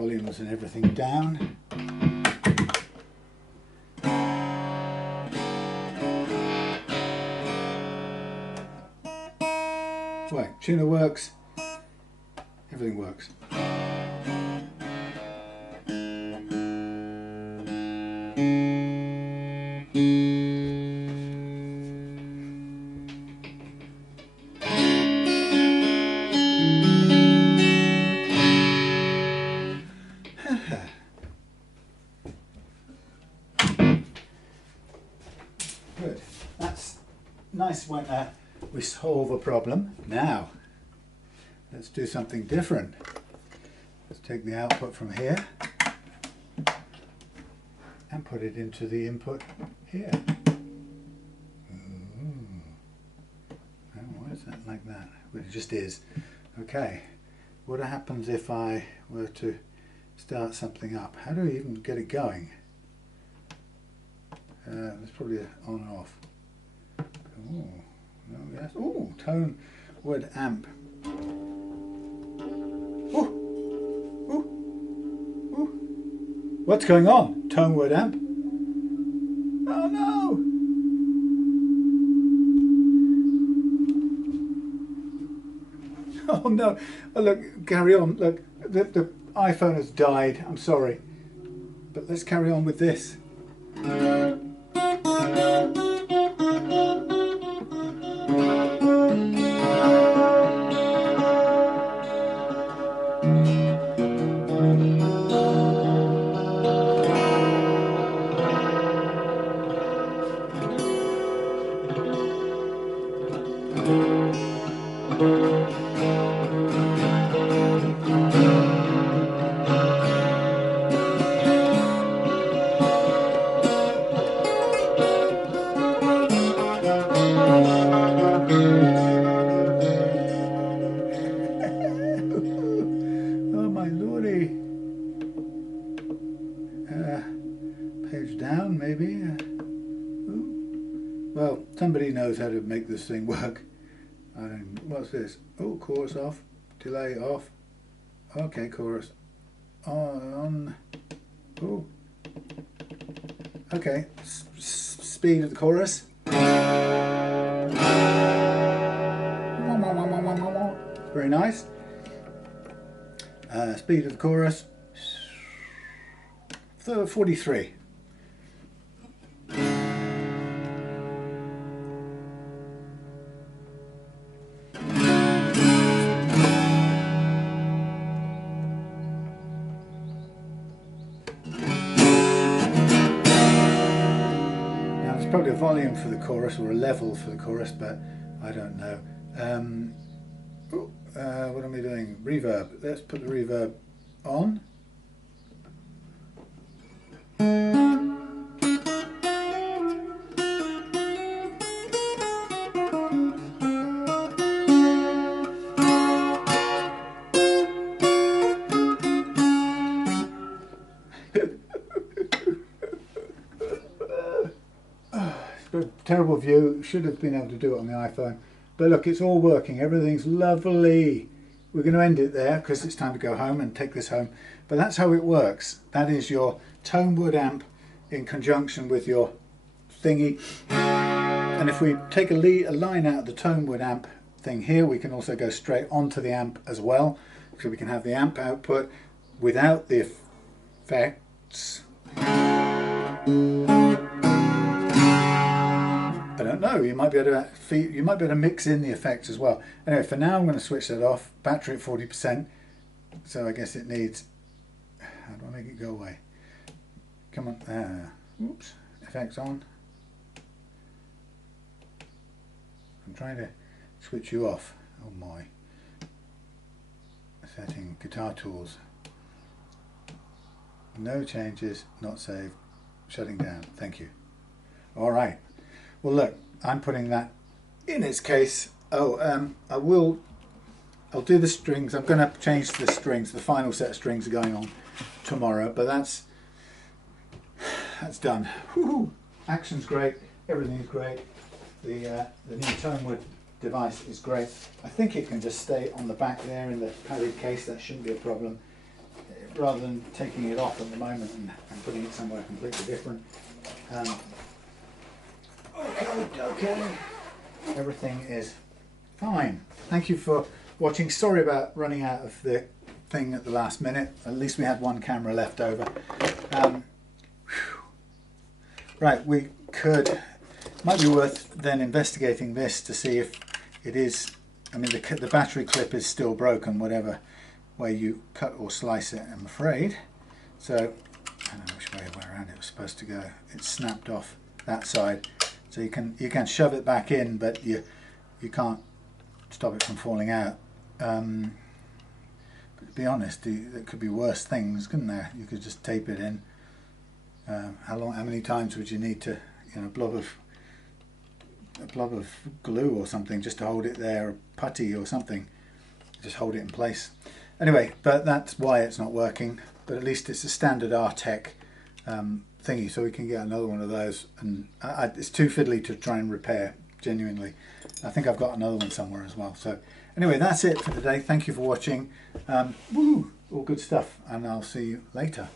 volumes and everything down. Right, tuner works, everything works. Good. That's nice when we solve a problem. Now, let's do something different. Let's take the output from here and put it into the input here. Ooh. Oh, why is that like that? Well, it just is. Okay. What happens if I were to start something up? How do I even get it going? It's probably on and off. Oh, no, yes. Oh, Tonewood amp. Oh, oh, oh. What's going on? Tonewood amp. Oh no! Oh no! Oh, look, carry on. Look, the iPhone has died. I'm sorry, but let's carry on with this. Page down, maybe. Well, somebody knows how to make this thing work. What's this? Oh, chorus off, delay off. Okay, chorus on. Oh, okay. Speed of the chorus. Very nice. Speed of the chorus. 43. Probably a volume for the chorus or a level for the chorus, but I don't know. What am I doing? Reverb. Let's put the reverb on. Terrible view, should have been able to do it on the iPhone, but look, it's all working, everything's lovely. We're going to end it there because it's time to go home and take this home, but that's how it works. That is your Tonewood amp in conjunction with your thingy, and if we take a line out of the Tonewood amp thing here, we can also go straight onto the amp as well, so we can have the amp output without the effects. I don't know, you might be able to mix in the effects as well. Anyway, for now I'm going to switch that off. Battery at 40%, so I guess it needs, how do I make it go away? Come on, oops, effects on. I'm trying to switch you off. Oh my. Setting guitar tools. No changes, not saved, shutting down. Thank you. All right. Well, look, I'm putting that in its case. Oh, I'll do the strings. I'm going to change the strings. The final set of strings are going on tomorrow, but that's done. Woo-hoo. Action's great. Everything's great. The new Tonewood device is great. I think it can just stay on the back there in the padded case. That shouldn't be a problem. rather than taking it off at the moment and putting it somewhere completely different. Okay, everything is fine. Thank you for watching. Sorry about running out of the thing at the last minute. At least we had one camera left over. Right, might be worth then investigating this to see if it is, I mean the battery clip is still broken, whatever way you cut or slice it, I'm afraid. So, I don't know which way around it was supposed to go. It's snapped off that side. So you can shove it back in, but you can't stop it from falling out. But to be honest, there could be worse things, couldn't there? You could just tape it in. How many times would you need to, a blob of glue or something just to hold it there, or putty or something, just hold it in place. Anyway, but that's why it's not working. But at least it's a standard Artec thingy, so we can get another one of those. And it's too fiddly to try and repair, genuinely. I think I've got another one somewhere as well. So anyway, that's it for today. Thank you for watching. All good stuff, and I'll see you later.